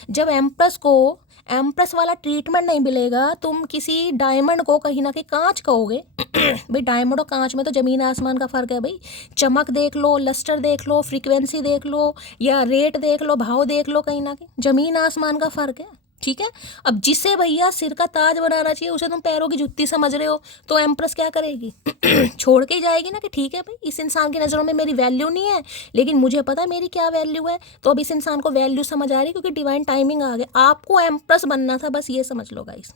जब एम्प्रेस को एम्प्रेस वाला ट्रीटमेंट नहीं मिलेगा, तुम किसी डायमंड को कहीं ना कहीं कांच कहोगे। भाई डायमंड और कांच में तो ज़मीन आसमान का फ़र्क है भाई। चमक देख लो, लस्टर देख लो, फ्रीक्वेंसी देख लो, या रेट देख लो, भाव देख लो, कहीं ना कहीं ज़मीन आसमान का फ़र्क है, ठीक है। अब जिसे भैया सिर का ताज बनाना चाहिए उसे तुम पैरों की जुत्ती समझ रहे हो, तो एम्प्रेस क्या करेगी? छोड़ के ही जाएगी ना कि ठीक है भाई इस इंसान की नज़रों में मेरी वैल्यू नहीं है, लेकिन मुझे पता है मेरी क्या वैल्यू है। तो अब इस इंसान को वैल्यू समझ आ रही, क्योंकि डिवाइन टाइमिंग आ गया। आपको एम्प्रेस बनना था, बस ये समझ लो गाइस।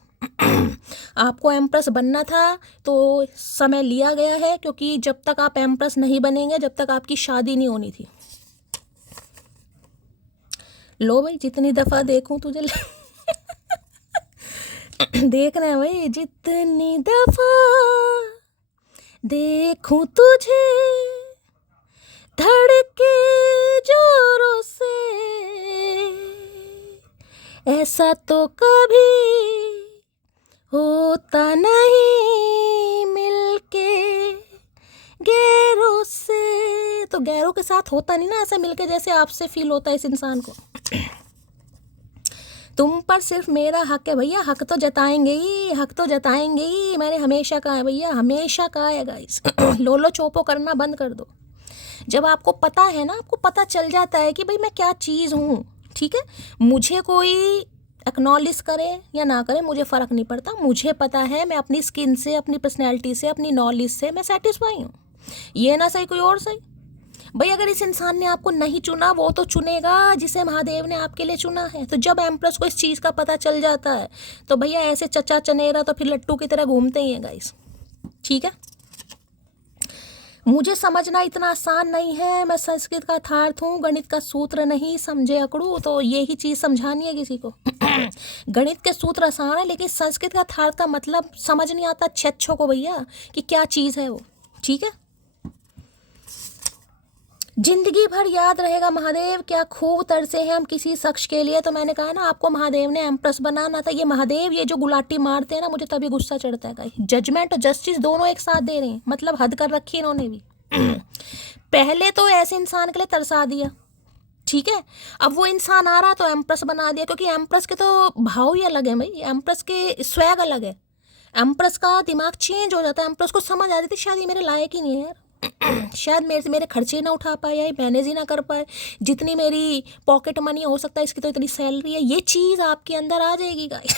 आपको एम्प्रेस बनना था, तो समय लिया गया है, क्योंकि जब तक आप एम्प्रेस नहीं बनेंगे, जब तक आपकी शादी नहीं होनी थी। लो भाई, जितनी दफ़ा देखूं तुझे देखना है भाई, जितनी दफा देखूं तुझे धड़के जोरों से, ऐसा तो कभी होता नहीं मिलके गैरों से। तो गैरों के साथ होता नहीं ना ऐसा मिलके, जैसे आपसे फील होता है इस इंसान को। तुम पर सिर्फ मेरा हक है भैया, हक तो जताएंगे ही, हक तो जताएंगे ही। मैंने हमेशा कहा है भैया, हमेशा कहा है गाइस। लोलो चोपो करना बंद कर दो। जब आपको पता है ना, आपको पता चल जाता है कि भाई मैं क्या चीज़ हूँ, ठीक है। मुझे कोई एक्नॉलेज करे या ना करे मुझे फ़र्क नहीं पड़ता। मुझे पता है मैं अपनी स्किन से, अपनी पर्सनैलिटी से, अपनी नॉलेज से मैं सेटिस्फाई हूँ। ये ना सही कोई और सही। भाई अगर इस इंसान ने आपको नहीं चुना, वो तो चुनेगा जिसे महादेव ने आपके लिए चुना है। तो जब एम्प्रेस को इस चीज़ का पता चल जाता है तो भैया ऐसे चचा चनेरा तो फिर लट्टू की तरह घूमते ही हैं गाइस, ठीक है। मुझे समझना इतना आसान नहीं है, मैं संस्कृत का अर्थार्थ हूँ, गणित का सूत्र नहीं, समझे अकड़ू। तो यही चीज़ समझानी है किसी को। गणित के सूत्र आसान है लेकिन संस्कृत का अर्थार्थ का मतलब समझ नहीं आता अच्छों को भैया कि क्या चीज़ है वो, ठीक है। जिंदगी भर याद रहेगा महादेव क्या खूब तरसे हैं हम किसी शख्स के लिए। तो मैंने कहा ना, आपको महादेव ने एम्प्रेस बनाना था। ये महादेव ये जो गुलाटी मारते हैं ना, मुझे तभी गुस्सा चढ़ता है। जजमेंट और जस्टिस दोनों एक साथ दे रहे हैं, मतलब हद कर रखी है इन्होंने भी। पहले तो ऐसे इंसान के लिए तरसा दिया, ठीक है। अब वो इंसान आ रहा तो एम्प्रेस बना दिया, क्योंकि एम्प्रेस के तो भाव ही अलग है भाई, एम्प्रेस के स्वैग अलग है। एम्प्रेस का दिमाग चेंज हो जाता है। एम्प्रेस को समझ आ जाती शायद ये मेरे लायक ही नहीं है यार, शायद मेरे से मेरे खर्चे ना उठा पाए या मैनेज ही ना कर पाए, जितनी मेरी पॉकेट मनी हो सकता है इसकी तो इतनी सैलरी है। ये चीज़ आपके अंदर आ जाएगी गाइस।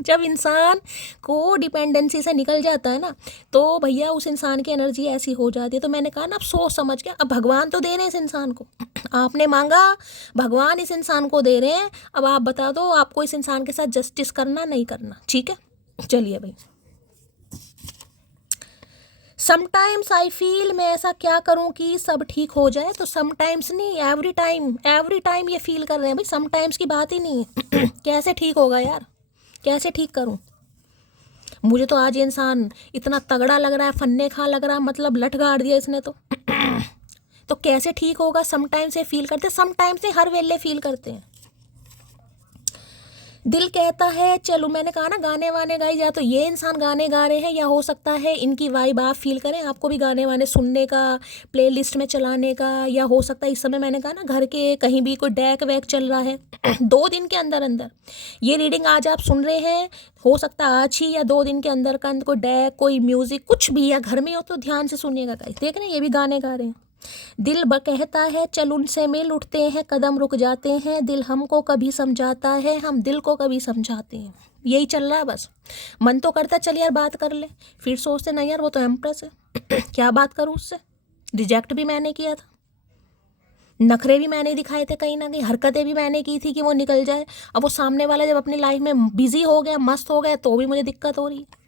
जब इंसान को डिपेंडेंसी से निकल जाता है ना, तो भैया उस इंसान की एनर्जी ऐसी हो जाती है। तो मैंने कहा ना, अब सोच समझ के, अब भगवान तो दे रहे हैं इस इंसान को, आपने मांगा, भगवान इस इंसान को दे रहे हैं। अब आप बता दो आपको इस इंसान के साथ जस्टिस करना नहीं करना, ठीक है। चलिए भाई, समटाइम्स आई फील, मैं ऐसा क्या करूं कि सब ठीक हो जाए। तो समटाइम्स नहीं, एवरी टाइम ये फील कर रहे हैं भाई। समटाइम्स की बात ही नहीं है। कैसे ठीक होगा यार, कैसे ठीक करूं। मुझे तो आज ये इंसान इतना तगड़ा लग रहा है, फन्ने खा लग रहा है, मतलब लट गाड़ दिया इसने तो। तो कैसे ठीक होगा। समटाइम्स ये फील करते, समटाइम्स नहीं हर वेले फील करते हैं। दिल कहता है चलो, मैंने कहा ना गाने वाने गाई जा, तो ये इंसान गाने गा रहे हैं, या हो सकता है इनकी वाइब आप फील करें, आपको भी गाने वाने सुनने का, प्लेलिस्ट में चलाने का, या हो सकता है इस समय मैंने कहा ना घर के कहीं भी कोई डैक वैक चल रहा है। 2 दिन के अंदर अंदर ये रीडिंग आज आप सुन रहे हैं, हो सकता है आज ही या 2 दिन के अंदर का कोई डैक, कोई म्यूजिक कुछ भी, या घर में हो तो ध्यान से सुनिएगा गाइस। देख रहे हैं ये भी गाने गा रहे हैं। दिल कहता है चल उनसे मिल, उठते हैं कदम रुक जाते हैं, दिल हमको कभी समझाता है, हम दिल को कभी समझाते हैं। यही चल रहा है बस। मन तो करता चल यार बात कर ले, फिर सोचते नहीं यार वो तो एम्प्रेस है। क्या बात करूँ उससे। रिजेक्ट भी मैंने किया था, नखरे भी मैंने दिखाए थे, कहीं ना कहीं हरकतें भी मैंने की थी कि वो निकल जाए। अब वो सामने वाला जब अपनी लाइफ में बिजी हो गया, मस्त हो गया, तो भी मुझे दिक्कत हो रही है।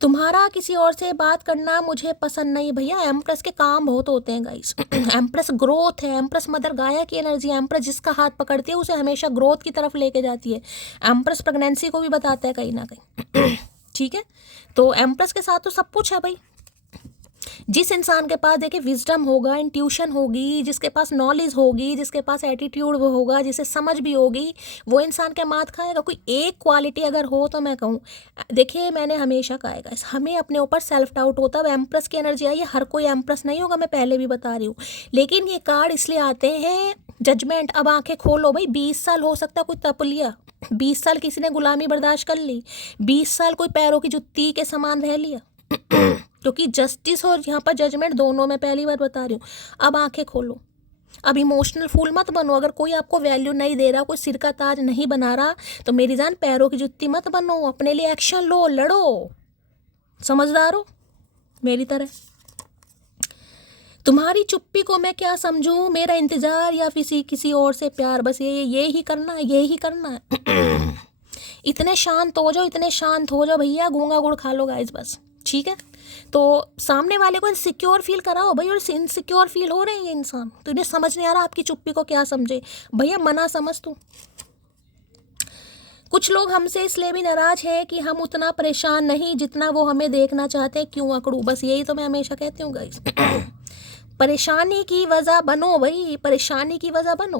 तुम्हारा किसी और से बात करना मुझे पसंद नहीं भैया। एम्प्रेस के काम बहुत होते हैं गाइस। एम्प्रेस ग्रोथ है, एम्प्रेस मदर गाया की एनर्जी। एम्प्रेस जिसका हाथ पकड़ती है उसे हमेशा ग्रोथ की तरफ लेके जाती है। एम्प्रेस प्रेगनेंसी को भी बताता है कहीं ना कहीं। ठीक है, तो एम्प्रेस के साथ तो सब कुछ है भाई। जिस इंसान के पास देखिए विजडम होगा, इंट्यूशन होगी, जिसके पास नॉलेज होगी, जिसके पास एटीट्यूड होगा, जिसे समझ भी होगी, वो इंसान क्या मात खाएगा। कोई एक क्वालिटी अगर हो तो मैं कहूँ, देखिए मैंने हमेशा कहा है हमें अपने ऊपर सेल्फ डाउट होता है। एम्प्रेस की एनर्जी आई है, हर कोई एम्प्रेस नहीं होगा, मैं पहले भी बता रही हूँ, लेकिन ये कार्ड इसलिए आते हैं जजमेंट। अब आंखें खोलो भाई, 20 साल हो सकता है कोई तप लिया, 20 साल किसी ने गुलामी बर्दाश्त कर ली, 20 साल कोई पैरों की जुत्ती के समान रह लिया। क्योंकि जस्टिस और यहाँ पर जजमेंट दोनों, मैं पहली बार बता रही हूँ। अब आंखें खोलो, अब इमोशनल फूल मत बनो। अगर कोई आपको वैल्यू नहीं दे रहा, कोई सिर का ताज नहीं बना रहा, तो मेरी जान पैरों की जुत्ती मत बनो, अपने लिए एक्शन लो, लड़ो, समझदार हो मेरी तरह। तुम्हारी चुप्पी को मैं क्या समझूं, मेरा इंतजार या किसी और से प्यार, बस ये ही करना है, ये ही करना है। इतने शांत हो जाओ, इतने शांत हो जाओ भैया, गूंगा गुड़ खा लो गाइस बस, ठीक है। तो सामने वाले को इनसिक्योर फील कराओ भाई, और इनसिक्योर फील हो रहे हैं ये इंसान, तो इन्हें समझ नहीं आ रहा आपकी चुप्पी को क्या समझे भैया, मना समझ तू। कुछ लोग हमसे इसलिए भी नाराज है कि हम उतना परेशान नहीं जितना वो हमें देखना चाहते हैं। क्यों अकड़ू, बस यही तो मैं हमेशा कहती हूँ गाइस। परेशानी की वजह बनो भाई, परेशानी की वजह बनो,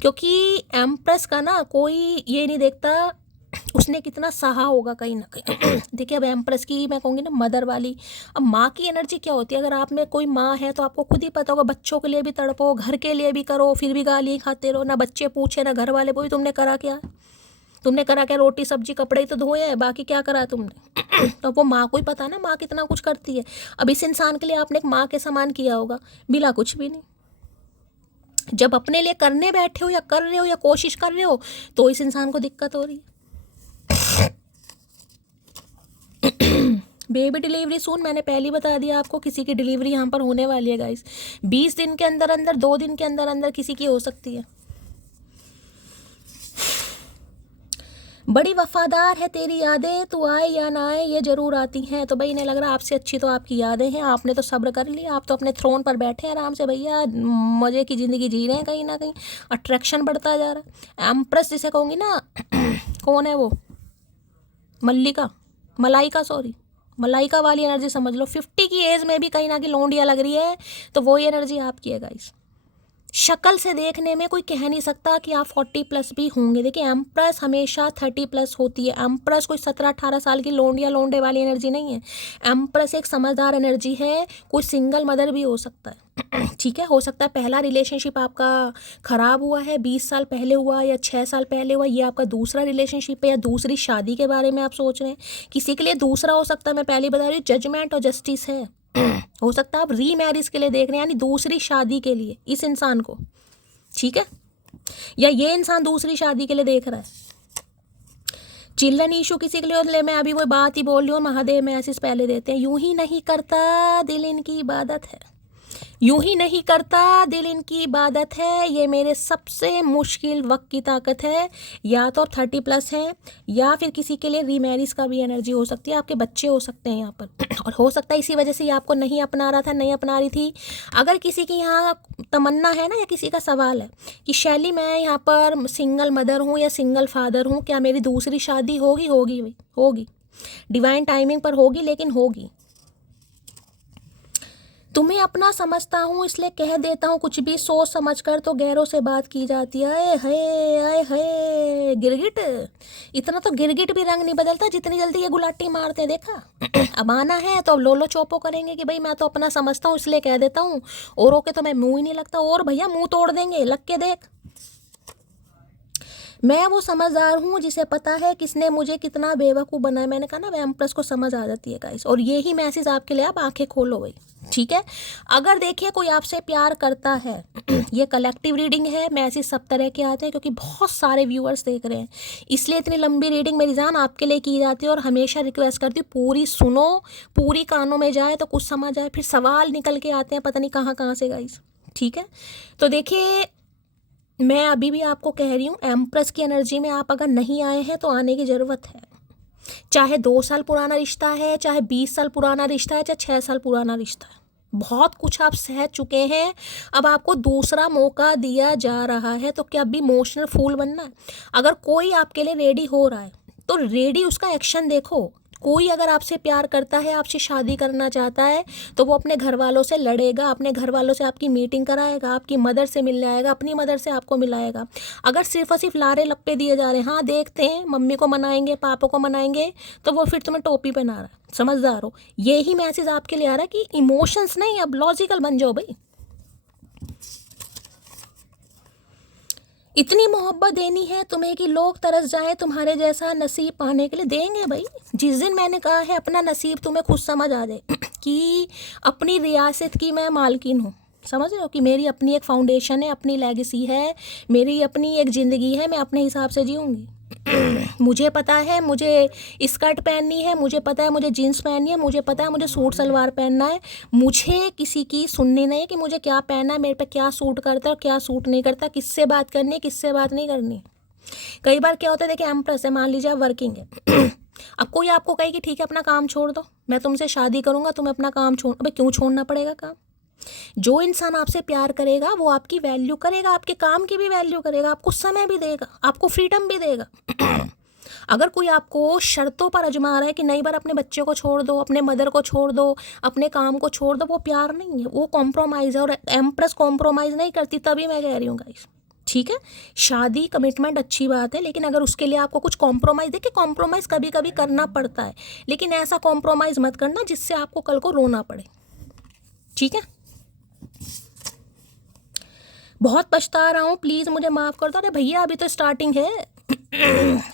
क्योंकि एम्प्रेस का ना कोई ये नहीं देखता उसने कितना सहा होगा कहीं ना कहीं। देखिए अब एम्प्रेस की मैं कहूँगी ना मदर वाली, अब माँ की एनर्जी क्या होती है, अगर आप में कोई माँ है तो आपको खुद ही पता होगा, बच्चों के लिए भी तड़पो, घर के लिए भी करो, फिर भी गाली खाते रहो, ना बच्चे पूछे ना घर वाले पूछे तुमने करा क्या, तुमने करा क्या, रोटी सब्जी कपड़े ही तो धोए हैं, बाकी क्या करा तुमने। तो वो माँ को ही पता ना माँ कितना कुछ करती है। अब इस इंसान के लिए आपने एक माँ के समान किया होगा, मिला कुछ भी नहीं। जब अपने लिए करने बैठे हो या कर रहे हो या कोशिश कर रहे हो तो इस इंसान को दिक्कत हो रही है। बेबी डिलीवरी सून, मैंने पहले ही बता दिया आपको, किसी की डिलीवरी यहाँ पर होने वाली है गाइस। 20 दिन के अंदर अंदर, 2 दिन के अंदर अंदर किसी की हो सकती है। बड़ी वफादार है तेरी यादें, तू आए या ना आए ये जरूर आती हैं। तो भाई इन्हें लग रहा है आपसे अच्छी तो आपकी यादें हैं, आपने तो सब्र कर लिया, आप तो अपने थ्रोन पर बैठे हैं आराम से भैया, मज़े की ज़िंदगी जी रहे हैं। कहीं ना कहीं अट्रैक्शन बढ़ता जा रहा है। एम्प्रेस जिसे कहूँगी ना, कौन है वो, मल्लिका, मलाइका, सॉरी मलाइका वाली एनर्जी समझ लो। 50 की एज में भी कहीं ना कहीं लौंडिया लग रही है, तो वही एनर्जी आपकी है गाइस। शक्ल से देखने में कोई कह नहीं सकता कि आप 40 प्लस भी होंगे। देखिए एम्प्रेस हमेशा 30 प्लस होती है। एम्प्रेस कोई 17-18 साल की लौंडिया लौंडे वाली एनर्जी नहीं है। एम्प्रेस एक समझदार एनर्जी है। कोई सिंगल मदर भी हो सकता है, ठीक है, हो सकता है पहला रिलेशनशिप आपका ख़राब हुआ है, 20 साल पहले हुआ या 6 साल पहले हुआ, ये आपका दूसरा रिलेशनशिप है या दूसरी शादी के बारे में आप सोच रहे हैं। किसी के लिए दूसरा हो सकता है, मैं पहले बता रही हूँ, जजमेंट और जस्टिस है। हो सकता है आप रीमैरिज के लिए देख रहे हैं, यानी दूसरी शादी के लिए इस इंसान को, ठीक है, या ये इंसान दूसरी शादी के लिए देख रहा है। चिल्ड्रन इशू किसी के लिए हो, मैं अभी वो बात ही बोल रही हूँ, महादेव मैसेज पहले देते हैं। यूं ही नहीं करता दिल इनकी इबादत है, यूं ही नहीं करता दिल इनकी इबादत है, ये मेरे सबसे मुश्किल वक्त की ताकत है। या तो 30 प्लस हैं, या फिर किसी के लिए रीमैरिज का भी एनर्जी हो सकती है, आपके बच्चे हो सकते हैं यहाँ पर। और हो सकता है इसी वजह से ये आपको नहीं अपना रहा था, नहीं अपना रही थी। अगर किसी की यहाँ तमन्ना है ना, या किसी का सवाल है कि शैली मैं यहाँ पर सिंगल मदर हूँ या सिंगल फादर हूँ, क्या मेरी दूसरी शादी होगी? होगी भाई, होगी, डिवाइन टाइमिंग पर होगी, लेकिन होगी। तुम्हें अपना समझता हूँ इसलिए कह देता हूँ कुछ भी सोच समझ कर, तो गैरों से बात की जाती है। आए हाय गिरगिट, इतना तो गिरगिट भी रंग नहीं बदलता जितनी जल्दी ये गुलाटी मारते हैं, देखा। अब आना है तो अब लोलो चोपो करेंगे कि भाई मैं तो अपना समझता हूँ इसलिए कह देता हूँ, औरों के तो मैं मुँह ही नहीं लगता, और भैया मुँह तोड़ देंगे, लग के देख। मैं वो समझदार हूँ जिसे पता है किसने मुझे कितना बेवकूफ़ बनाया। मैंने कहा ना एम्प्रेस को समझ आ जाती है गाइस, और ये ही मैसेज आपके लिए, आप आंखें खोलो भाई, ठीक है। अगर देखिए कोई आपसे प्यार करता है, ये कलेक्टिव रीडिंग है, मैसेज सब तरह के आते हैं क्योंकि बहुत सारे व्यूअर्स देख रहे हैं, इसलिए इतनी लंबी रीडिंग मेरी जान आपके लिए की जाती है। और हमेशा रिक्वेस्ट करती हूँ पूरी सुनो, पूरी कानों में जाए तो कुछ समझ आए, फिर सवाल निकल के आते हैं पता नहीं कहाँ कहाँ से गाइस, ठीक है। तो देखिए मैं अभी भी आपको कह रही हूँ, एम्प्रेस की एनर्जी में आप अगर नहीं आए हैं तो आने की ज़रूरत है। चाहे 2 साल पुराना रिश्ता है, चाहे 20 साल पुराना रिश्ता है, चाहे 6 साल पुराना रिश्ता है, बहुत कुछ आप सह चुके हैं, अब आपको दूसरा मौका दिया जा रहा है। तो क्या अभी इमोशनल फूल बनना है? अगर कोई आपके लिए रेडी हो रहा है तो रेडी उसका एक्शन देखो। कोई अगर आपसे प्यार करता है, आपसे शादी करना चाहता है, तो वो अपने घर वालों से लड़ेगा, अपने घर वालों से आपकी मीटिंग कराएगा, आपकी मदर से मिलने आएगा, अपनी मदर से आपको मिलाएगा। अगर सिर्फ और सिर्फ लारे लप्पे दिए जा रहे हैं, हाँ देखते हैं मम्मी को मनाएंगे, पापा को मनाएंगे, तो वो फिर तुम्हें टोपी पहना रहा है, समझदार हो। ये ही मैसेज आपके लिए आ रहा है कि इमोशंस नहीं, अब लॉजिकल बन जाओ भाई। इतनी मोहब्बत देनी है तुम्हें कि लोग तरस जाएं तुम्हारे जैसा नसीब पाने के लिए। देंगे भाई, जिस दिन मैंने कहा है अपना नसीब तुम्हें खुद समझ आ जाए कि अपनी रियासत की मैं मालकिन हूँ, समझ रहे हो, कि मेरी अपनी एक फाउंडेशन है, अपनी लेगेसी है, मेरी अपनी एक ज़िंदगी है, मैं अपने हिसाब से जीऊँगी। मुझे पता है मुझे स्कर्ट पहननी है, मुझे पता है मुझे जीन्स पहननी है, मुझे पता है मुझे सूट सलवार पहनना है। मुझे किसी की सुननी नहीं कि मुझे क्या पहनना है, मेरे पे क्या सूट करता है और क्या सूट नहीं करता, किससे बात करनी है, किससे बात नहीं करनी। कई बार क्या होता है, देखिए एम्प्रेस है, मान लीजिए आप वर्किंग है, अब कोई आपको कहे कि ठीक है अपना काम छोड़ दो, मैं तुमसे शादी करूँगा, तुम्हें अपना काम छोड़, अबे क्यों छोड़ना पड़ेगा काम? जो इंसान आपसे प्यार करेगा वो आपकी वैल्यू करेगा, आपके काम की भी वैल्यू करेगा, आपको समय भी देगा, आपको फ्रीडम भी देगा। अगर कोई आपको शर्तों पर आजमा रहा है कि नहीं बार अपने बच्चे को छोड़ दो, अपने मदर को छोड़ दो, अपने काम को छोड़ दो, वो प्यार नहीं है, वो कॉम्प्रोमाइज़ है। और एम्प्रेस कॉम्प्रोमाइज़ नहीं करती, तभी मैं कह रही हूँ गाइस, ठीक है, शादी कमिटमेंट अच्छी बात है, लेकिन अगर उसके लिए आपको कुछ कॉम्प्रोमाइज़, देखिए कॉम्प्रोमाइज़ कभी कभी करना पड़ता है, लेकिन ऐसा कॉम्प्रोमाइज़ मत करना जिससे आपको कल को रोना पड़े। ठीक है, बहुत पछता रहा हूँ, प्लीज़ मुझे माफ़ कर दो। अरे भैया अभी तो स्टार्टिंग है,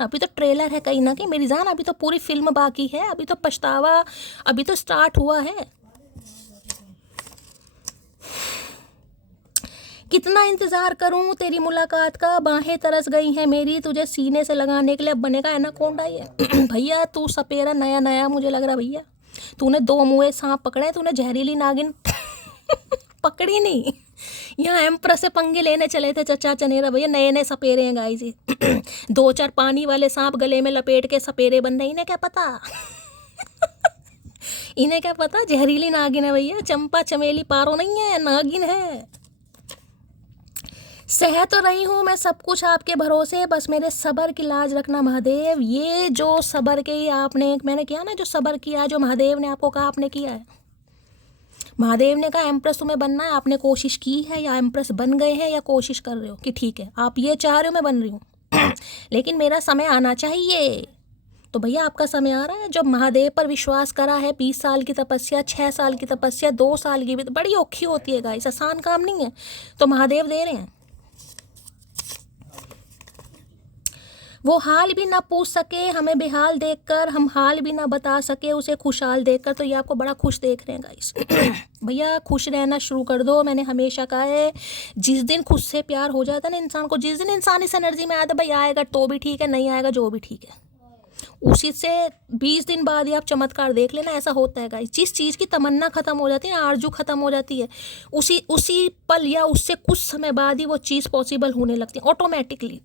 अभी तो ट्रेलर है कहीं ना कहीं मेरी जान, अभी तो पूरी फिल्म बाकी है, अभी तो पछतावा अभी तो स्टार्ट हुआ है। कितना इंतज़ार करूं तेरी मुलाकात का, बाहें तरस गई हैं मेरी तुझे सीने से लगाने के लिए, अब बनेगा एनाकोंडा ये। भैया तू सपेरा नया नया मुझे लग रहा भैया, तूने 2 मुँहे सांप पकड़े, तूने जहरीली नागिन पकड़ी नहीं। यहाँ एम्प्रेस से पंगे लेने चले थे चचा चनेरा भैया, नए नए सपेरे हैं गाइस ये। 2-4 पानी वाले सांप गले में लपेट के सपेरे बन रहे, इन्हें क्या पता। इन्हें क्या पता जहरीली नागिन है भैया, चंपा चमेली पारो नहीं है, नागिन है। सह तो रही हूँ मैं सब कुछ आपके भरोसे, बस मेरे सब्र की लाज रखना महादेव। ये जो सब्र के आपने मैंने किया ना, जो सब्र किया, जो महादेव ने आपको कहा आपने किया है। महादेव ने कहा एम्प्रेस तुम्हें बनना है, आपने कोशिश की है, या एम्प्रेस बन गए हैं, या कोशिश कर रहे हो कि ठीक है आप ये चाह रहे हो मैं बन रही हूँ लेकिन मेरा समय आना चाहिए। तो भैया आपका समय आ रहा है। जब महादेव पर विश्वास करा है, 20 साल की तपस्या, 6 साल की तपस्या, 2 साल की भी बड़ी औखी होती है गाइस, आसान काम नहीं है, तो महादेव दे रहे हैं। वो हाल भी ना पूछ सके हमें बेहाल देखकर, हम हाल भी ना बता सके उसे खुशहाल देखकर। तो ये आपको बड़ा खुश देख रहे हैं गाइस। भैया खुश रहना शुरू कर दो। मैंने हमेशा कहा है, जिस दिन खुद से प्यार हो जाता है ना इंसान को, जिस दिन इंसान इस एनर्जी में आता है, भाई आएगा तो भी ठीक है, नहीं आएगा जो भी ठीक है, उसी से 20 दिन बाद ही आप चमत्कार देख लेना। ऐसा होता है गाइस, जिस चीज़ की तमन्ना खत्म हो जाती है, आरजू खत्म हो जाती है, उसी पल या उससे कुछ समय बाद ही वो चीज़ पॉसिबल होने लगती है ऑटोमेटिकली।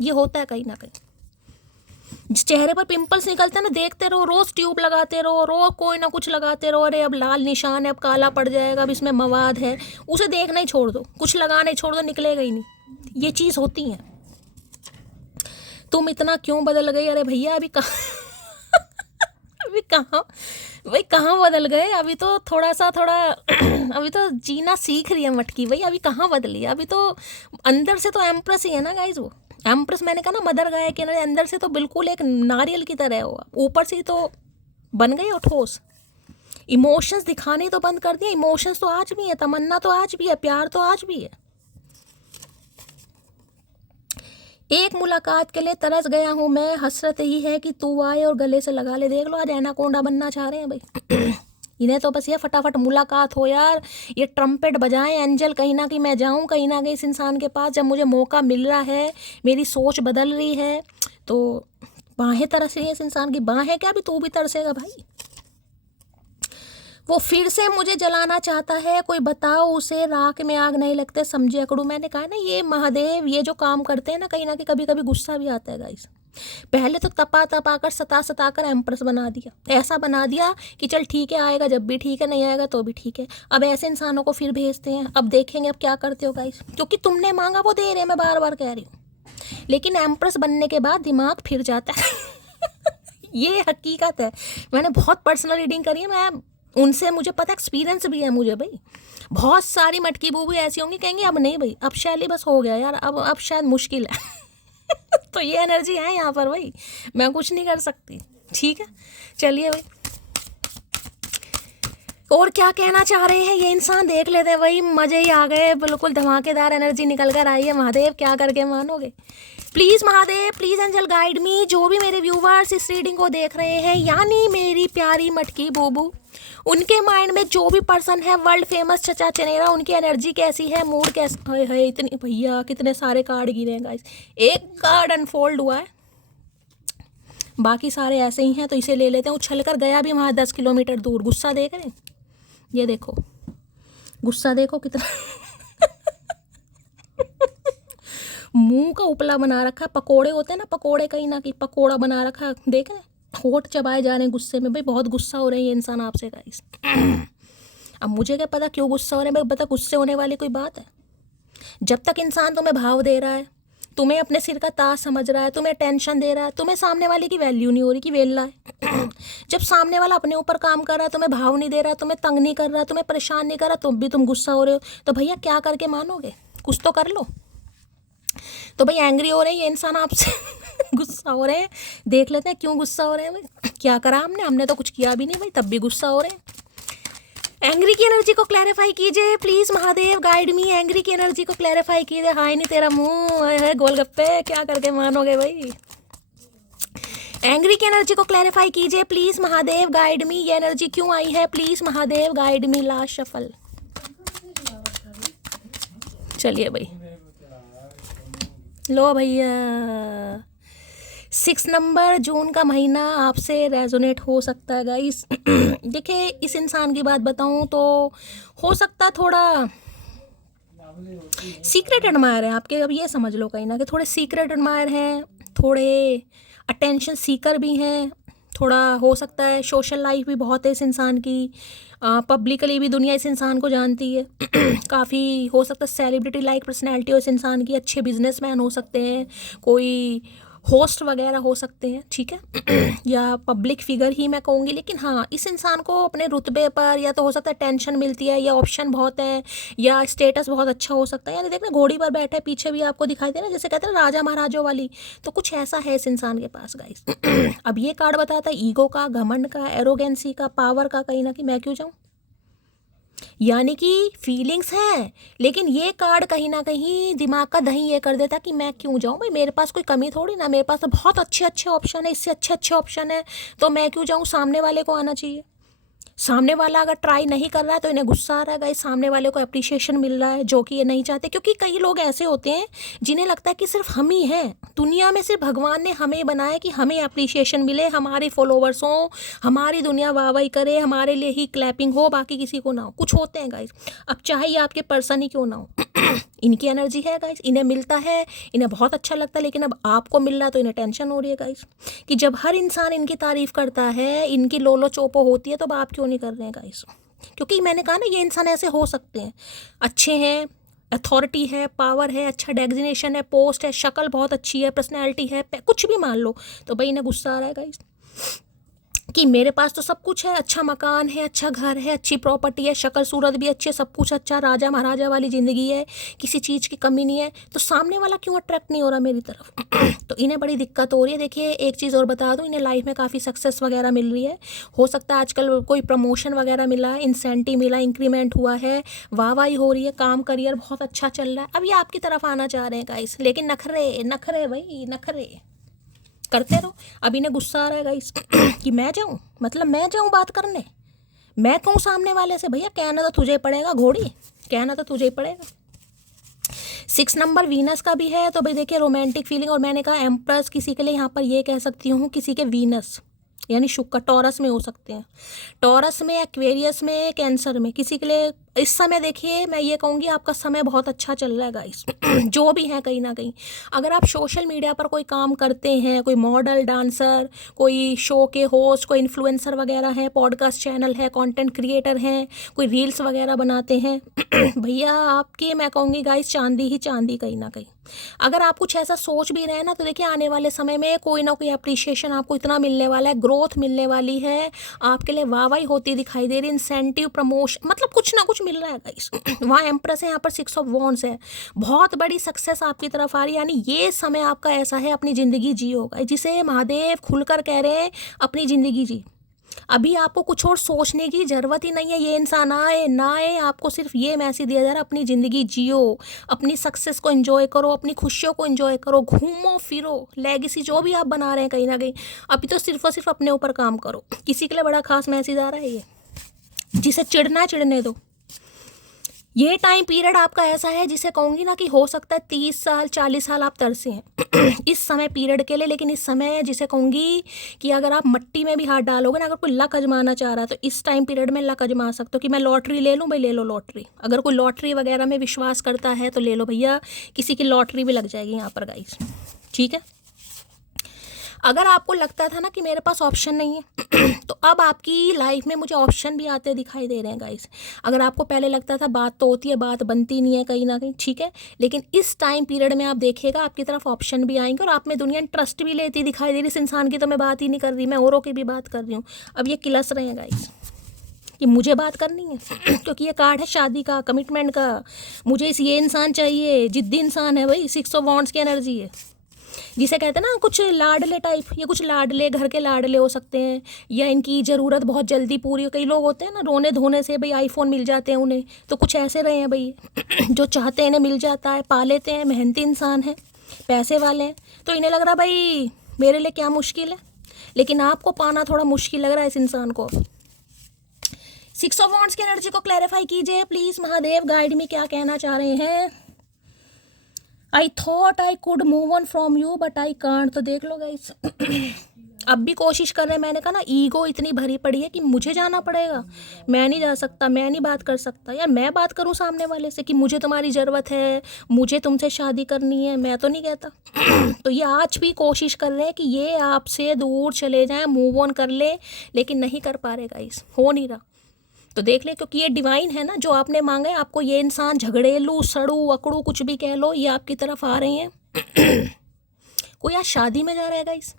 ये होता है कहीं ना कहीं। चेहरे पर पिंपल्स निकलते हैं ना, देखते रहो, रोज़ ट्यूब लगाते रहो, रोज़ कोई ना कुछ लगाते रहो, अरे अब लाल निशान है, अब काला पड़ जाएगा, अब इसमें मवाद है, उसे देखना ही छोड़ दो, कुछ लगाना ही छोड़ दो, निकलेगा ही नहीं। ये चीज़ होती है। तुम इतना क्यों बदल गई? अरे भैया अभी कहाँ अभी कहाँ भाई कहाँ बदल गए? अभी तो अभी तो जीना सीख रही है मटकी भाई, अभी कहाँ बदली? अभी तो अंदर से तो एम्प्रेस ही है ना गाइज। वो एम्प्रेस मैंने कहा ना, मदर गाय के अंदर से तो बिल्कुल एक नारियल की तरह हो, ऊपर से तो बन गई और ठोस। इमोशंस दिखाने तो बंद कर दिए, इमोशंस तो आज भी है, तमन्ना तो आज भी है, प्यार तो आज भी है। एक मुलाकात के लिए तरस गया हूँ मैं, हसरत ही है कि तू आए और गले से लगा ले। देख लो आज एनाकोंडा बनना चाह रहे हैं भाई। इन्हें तो बस ये फटाफट मुलाकात हो यार, ये ट्रम्पेट बजाएं एंजल, कहीं ना कहीं मैं जाऊँ कहीं ना कहीं इस इंसान के पास, जब मुझे मौका मिल रहा है, मेरी सोच बदल रही है, तो बाहें तरस रही है इस इंसान की। बाहें क्या, अभी तू भी तरसेगा भाई। वो फिर से मुझे जलाना चाहता है, कोई बताओ उसे, राख में आग नहीं लगते समझे अकड़ू। मैंने कहा ना, ये महादेव ये जो काम करते हैं ना, कहीं ना कहीं कभी कभी गुस्सा भी आता है गाइस। पहले तो तपा कर सता कर एम्प्रेस बना दिया, ऐसा बना दिया कि चल ठीक है, आएगा जब भी ठीक है, नहीं आएगा तो भी ठीक है। अब ऐसे इंसानों को फिर भेजते हैं। अब देखेंगे अब क्या करते हो गाइस, क्योंकि तुमने मांगा वो दे रहे हैं, मैं बार बार कह रही हूँ। लेकिन एम्प्रेस बनने के बाद दिमाग फिर जाता है। ये हकीकत है, मैंने बहुत पर्सनल रीडिंग करी है, मैं उनसे मुझे पता, एक्सपीरियंस भी है मुझे भाई। बहुत सारी मटकी बूबी ऐसी होंगी, कहेंगे अब नहीं भाई, अब शैली बस हो गया यार, अब शायद मुश्किल है। तो ये एनर्जी है यहाँ पर भाई, मैं कुछ नहीं कर सकती। ठीक है, चलिए भाई, और क्या कहना चाह रहे हैं ये इंसान देख लेते हैं भाई। मज़े ही आ गए, बिल्कुल धमाकेदार एनर्जी निकल कर आई है। महादेव क्या करके मानोगे? Please Mahadev, please angel guide me. जो भी मेरे व्यूवर्स इस रीडिंग को देख रहे हैं, यानी मेरी प्यारी मटकी बूबू, उनके माइंड में जो भी पर्सन है, वर्ल्ड फेमस चचा चनेरा, उनकी एनर्जी कैसी है, मूड कैसा है। इतनी भैया कितने सारे कार्ड गिरे हैं गाइस, एक कार्ड अनफोल्ड हुआ है, बाकी सारे ऐसे ही हैं, तो इसे ले लेते हैं। उछल कर गया भी वहाँ 10 किलोमीटर दूर। गुस्सा देख रहे हैं, ये देखो गुस्सा देखो कितना। मुंह का उपला बना रखा, पकोड़े होते हैं ना, पकोड़े कहीं ना कहीं पकोड़ा बना रखा, देख रहे हैं, होठ चबाए जा रहे हैं गुस्से में। भाई बहुत गुस्सा हो रही है इंसान आपसे गाइस। अब मुझे क्या पता क्यों गुस्सा हो रहे हैं भाई, पता गुस्से होने वाली कोई बात है? जब तक इंसान तुम्हें भाव दे रहा है, तुम्हें अपने सिर का ताज समझ रहा है, तुम्हें टेंशन दे रहा है, तुम्हें सामने वाले की वैल्यू नहीं हो रही कि वेल्ला है। जब सामने वाला अपने ऊपर काम कर रहा है, तुम्हें भाव नहीं दे रहा, तुम्हें तंग नहीं कर रहा, तुम्हें परेशान नहीं कर रहा, तुम भी तुम गुस्सा हो रहे हो, तो भैया क्या करके मानोगे? कुछ तो कर लो। तो भाई एंग्री हो रहे हैं ये इंसान आपसे गुस्सा हो रहे हैं। देख लेते हैं क्यों गुस्सा हो रहे हैं भाई। क्या करा हमने तो कुछ किया भी नहीं भाई, तब भी गुस्सा हो रहे हैं। एंग्री की एनर्जी को क्लैरिफाई कीजिए please Mahadev, guide me. Angry की एनर्जी को क्लैरिफाई कीजिए। हाय नहीं तेरा मुंह है गोलगप्पे, क्या करके मानोगे भाई। एंग्री की एनर्जी को क्लैरिफाई कीजिए प्लीज महादेव, गाइड मी। ये एनर्जी क्यों आई है please Mahadev, guide me. Last shuffle. चलिए भाई, लो भैया। 6 नंबर, जून का महीना आपसे रेजोनेट हो सकता है गाइस। देखिए इस इंसान की बात बताऊं तो हो सकता है थोड़ा सीक्रेट एडमायर है आपके। अब ये समझ लो कहीं ना कि थोड़े सीक्रेट एडमायर हैं, थोड़े अटेंशन सीकर भी हैं, थोड़ा हो सकता है सोशल लाइफ भी बहुत है इस इंसान की, पब्लिकली भी दुनिया इस इंसान को जानती है। काफ़ी हो सकता है सेलिब्रिटी लाइक पर्सनैलिटी हो इस इंसान की, अच्छे बिजनेसमैन हो सकते हैं, कोई होस्ट वगैरह हो सकते हैं, ठीक है। या पब्लिक फिगर ही मैं कहूँगी। लेकिन हाँ, इस इंसान को अपने रुतबे पर या तो हो सकता है टेंशन मिलती है, या ऑप्शन बहुत है, या स्टेटस बहुत अच्छा हो सकता है। यानी देखना घोड़ी पर बैठे, पीछे भी आपको दिखाई दे रहा है जैसे कहते हैं राजा महाराजों वाली, तो कुछ ऐसा है इस इंसान के पास गाइस। अब ये कार्ड बताता है ईगो का, घमंड का, एरोगेंसी का, पावर का, कहीं ना कहीं मैं क्यों जाऊँ। यानी कि फीलिंग्स हैं, लेकिन ये कार्ड कहीं ना कहीं दिमाग का दही ये कर देता कि मैं क्यों जाऊँ भाई, मेरे पास कोई कमी थोड़ी ना, मेरे पास तो बहुत अच्छे अच्छे ऑप्शन है, इससे अच्छे अच्छे ऑप्शन है, तो मैं क्यों जाऊँ। सामने वाले को आना चाहिए। सामने वाला अगर ट्राई नहीं कर रहा है तो इन्हें गुस्सा आ रहा है गाइस, सामने वाले को अप्रिशिएशन मिल रहा है जो कि ये नहीं चाहते। क्योंकि कई लोग ऐसे होते हैं जिन्हें लगता है कि सिर्फ हम ही हैं दुनिया में, सिर्फ भगवान ने हमें बनाया कि हमें अप्रिशिएशन मिले, हमारे फॉलोवर्स हों, हमारी दुनिया वाहवाही करे, हमारे लिए ही क्लैपिंग हो, बाकी किसी को ना हो। कुछ होते हैं गाइस, अब चाहे ये आपके पर्सन ही क्यों ना हो। इनकी एनर्जी है गाइस, इन्हें मिलता है, इन्हें बहुत अच्छा लगता है, लेकिन अब आपको मिल रहा है तो इन्हें टेंशन हो रही है गाइस कि जब हर इंसान इनकी तारीफ करता है, इनकी लोलो चोपो होती है, तो अब आप क्यों नहीं कर रहे हैं गाइस। क्योंकि मैंने कहा ना ये इंसान ऐसे हो सकते हैं, अच्छे हैं, अथॉरिटी है, पावर है, अच्छा डेजिग्नेशन है, पोस्ट है, शक्ल बहुत अच्छी है, पर्सनैलिटी है, कुछ भी मान लो, तो भाई इन्हें गुस्सा आ रहा है गाइस कि मेरे पास तो सब कुछ है, अच्छा मकान है, अच्छा घर है, अच्छी प्रॉपर्टी है, शक्ल सूरत भी अच्छी है, सब कुछ अच्छा, राजा महाराजा वाली ज़िंदगी है, किसी चीज़ की कमी नहीं है, तो सामने वाला क्यों अट्रैक्ट नहीं हो रहा मेरी तरफ। तो इन्हें बड़ी दिक्कत हो रही है। देखिए एक चीज़ और बता दूं, इन्हें लाइफ में काफ़ी सक्सेस वगैरह मिल रही है, हो सकता है आजकल कोई प्रमोशन वगैरह मिला, इंसेंटिव मिला, इंक्रीमेंट हुआ है, वाहवाही हो रही है, काम करियर बहुत अच्छा चल रहा है। अब ये आपकी तरफ आना चाह रहे हैं गाइस, लेकिन नखरे नखरे भाई नखरे करते रहो। अब इन्हें गुस्सा आ रहा है गाइस कि मैं जाऊं, मतलब मैं जाऊं बात करने, मैं कहूँ सामने वाले से भैया कहना तो तुझे ही पड़ेगा घोड़ी, कहना तो तुझे ही पड़ेगा। 6 नंबर वीनस का भी है, तो भाई देखिए रोमांटिक फीलिंग, और मैंने कहा एम्प्रेस किसी के लिए यहाँ पर ये कह सकती हूँ, किसी के वीनस यानी शुक्र टॉरस में हो सकते हैं, टॉरस में, एक्वेरियस में, कैंसर में, किसी के लिए इस समय देखिए मैं ये कहूँगी आपका समय बहुत अच्छा चल रहा है गाइस। जो भी है कहीं ना कहीं, अगर आप सोशल मीडिया पर कोई काम करते हैं, कोई मॉडल, डांसर, कोई शो के होस्ट, कोई इन्फ्लुएंसर वगैरह हैं, पॉडकास्ट चैनल है, कंटेंट क्रिएटर हैं, कोई रील्स वगैरह बनाते हैं, भैया आपकी मैं कहूँगी गाइस चांदी ही चांदी कहीं ना कहीं। अगर आप कुछ ऐसा सोच भी रहे हैं ना, तो देखिए आने वाले समय में कोई ना कोई अप्रिशिएशन आपको इतना मिलने वाला है, ग्रोथ मिलने वाली है, आपके लिए वाहवाही होती दिखाई दे रही, इंसेंटिव, प्रमोशन, मतलब कुछ ना कुछ मिल रहा है गाइस। वहाँ एम्प्रेस है, यहाँ पर 6 ऑफ वॉन्ड्स है, बहुत बड़ी सक्सेस आपकी तरफ आ रही है। यानी ये समय आपका ऐसा है अपनी ज़िंदगी जियो, जिसे महादेव खुलकर कह रहे हैं अपनी ज़िंदगी जी। अभी आपको कुछ और सोचने की ज़रूरत ही नहीं है, ये इंसान आए ना आए, आपको सिर्फ ये मैसेज दिया जा रहा है अपनी ज़िंदगी जियो, अपनी सक्सेस को एंजॉय करो, अपनी खुशियों को एंजॉय करो, घूमो फिरो, लेगेसी जो भी आप बना रहे हैं कहीं ना कहीं, अभी तो सिर्फ और सिर्फ अपने ऊपर काम करो। किसी के लिए बड़ा खास मैसेज आ रहा है ये, जिसे चिढ़ना है चिढ़ने दो। ये टाइम पीरियड आपका ऐसा है जिसे कहूँगी ना कि हो सकता है 30 साल 40 साल आप तरसे हैं इस समय पीरियड के लिए। लेकिन इस समय जिसे कहूँगी कि अगर आप मट्टी में भी हाथ डालोगे ना, अगर कोई लक आजमाना चाह रहा है तो इस टाइम पीरियड में लक आजमा सकते हो कि मैं लॉटरी ले लूँ, भाई ले लो लॉटरी। अगर कोई लॉटरी वगैरह में विश्वास करता है तो ले लो भैया, किसी की लॉटरी भी लग जाएगी यहाँ पर गाइस, ठीक है। अगर आपको लगता था ना कि मेरे पास ऑप्शन नहीं है तो अब आपकी लाइफ में मुझे ऑप्शन भी आते दिखाई दे रहे हैं गाइस। अगर आपको पहले लगता था बात तो होती है, बात बनती नहीं है कहीं ना कहीं, ठीक है, लेकिन इस टाइम पीरियड में आप देखिएगा आपकी तरफ ऑप्शन भी आएंगे और आप में दुनिया ट्रस्ट भी लेती दिखाई दे रही। इस इंसान की तो मैं बात ही नहीं कर रही, मैं औरों की भी बात कर रही हूँ। अब ये किलस रहे हैं गाइस, कि मुझे बात करनी है क्योंकि ये कार्ड है शादी का, कमिटमेंट का। मुझे ये इंसान चाहिए, जिद्दी इंसान है भाई, 6 ऑफ वॉन्ड्स की एनर्जी है, जिसे कहते हैं ना कुछ लाडले टाइप। ये कुछ लाडले, घर के लाडले हो सकते हैं, या इनकी ज़रूरत बहुत जल्दी पूरी हो। कई लोग होते हैं ना रोने धोने से भाई आईफोन मिल जाते हैं उन्हें, तो कुछ ऐसे रहे हैं भाई जो चाहते हैं इन्हें मिल जाता है, पा लेते हैं, मेहनती इंसान है, पैसे वाले हैं, तो इन्हें लग रहा भाई मेरे लिए क्या मुश्किल है, लेकिन आपको पाना थोड़ा मुश्किल लग रहा है इस इंसान को। 6 ऑफ वॉन्ड्स की एनर्जी को क्लैरिफाई कीजिए प्लीज़। महादेव गाइड में क्या कहना चाह रहे हैं। I thought I could move on from you but I can't. तो देख लो गाइस अब भी कोशिश कर रहे हैं। मैंने कहा ना ईगो इतनी भरी पड़ी है कि मुझे जाना पड़ेगा, मैं नहीं जा सकता, मैं नहीं बात कर सकता। यार मैं बात करूं सामने वाले से कि मुझे तुम्हारी ज़रूरत है, मुझे तुमसे शादी करनी है, मैं तो नहीं कहता तो ये आज भी कोशिश कर रहे हैं कि ये आपसे दूर चले जाएं, मूव ऑन कर ले, लेकिन नहीं कर पा रहे गाइस, हो नहीं रहा। तो देख ले, क्योंकि ये डिवाइन है ना जो आपने मांगा है। आपको ये इंसान झगड़ेलू, सड़ू, अकड़ू, कुछ भी कह लो, ये आपकी तरफ आ रही हैं कोई आज शादी में जा रहा है गाइस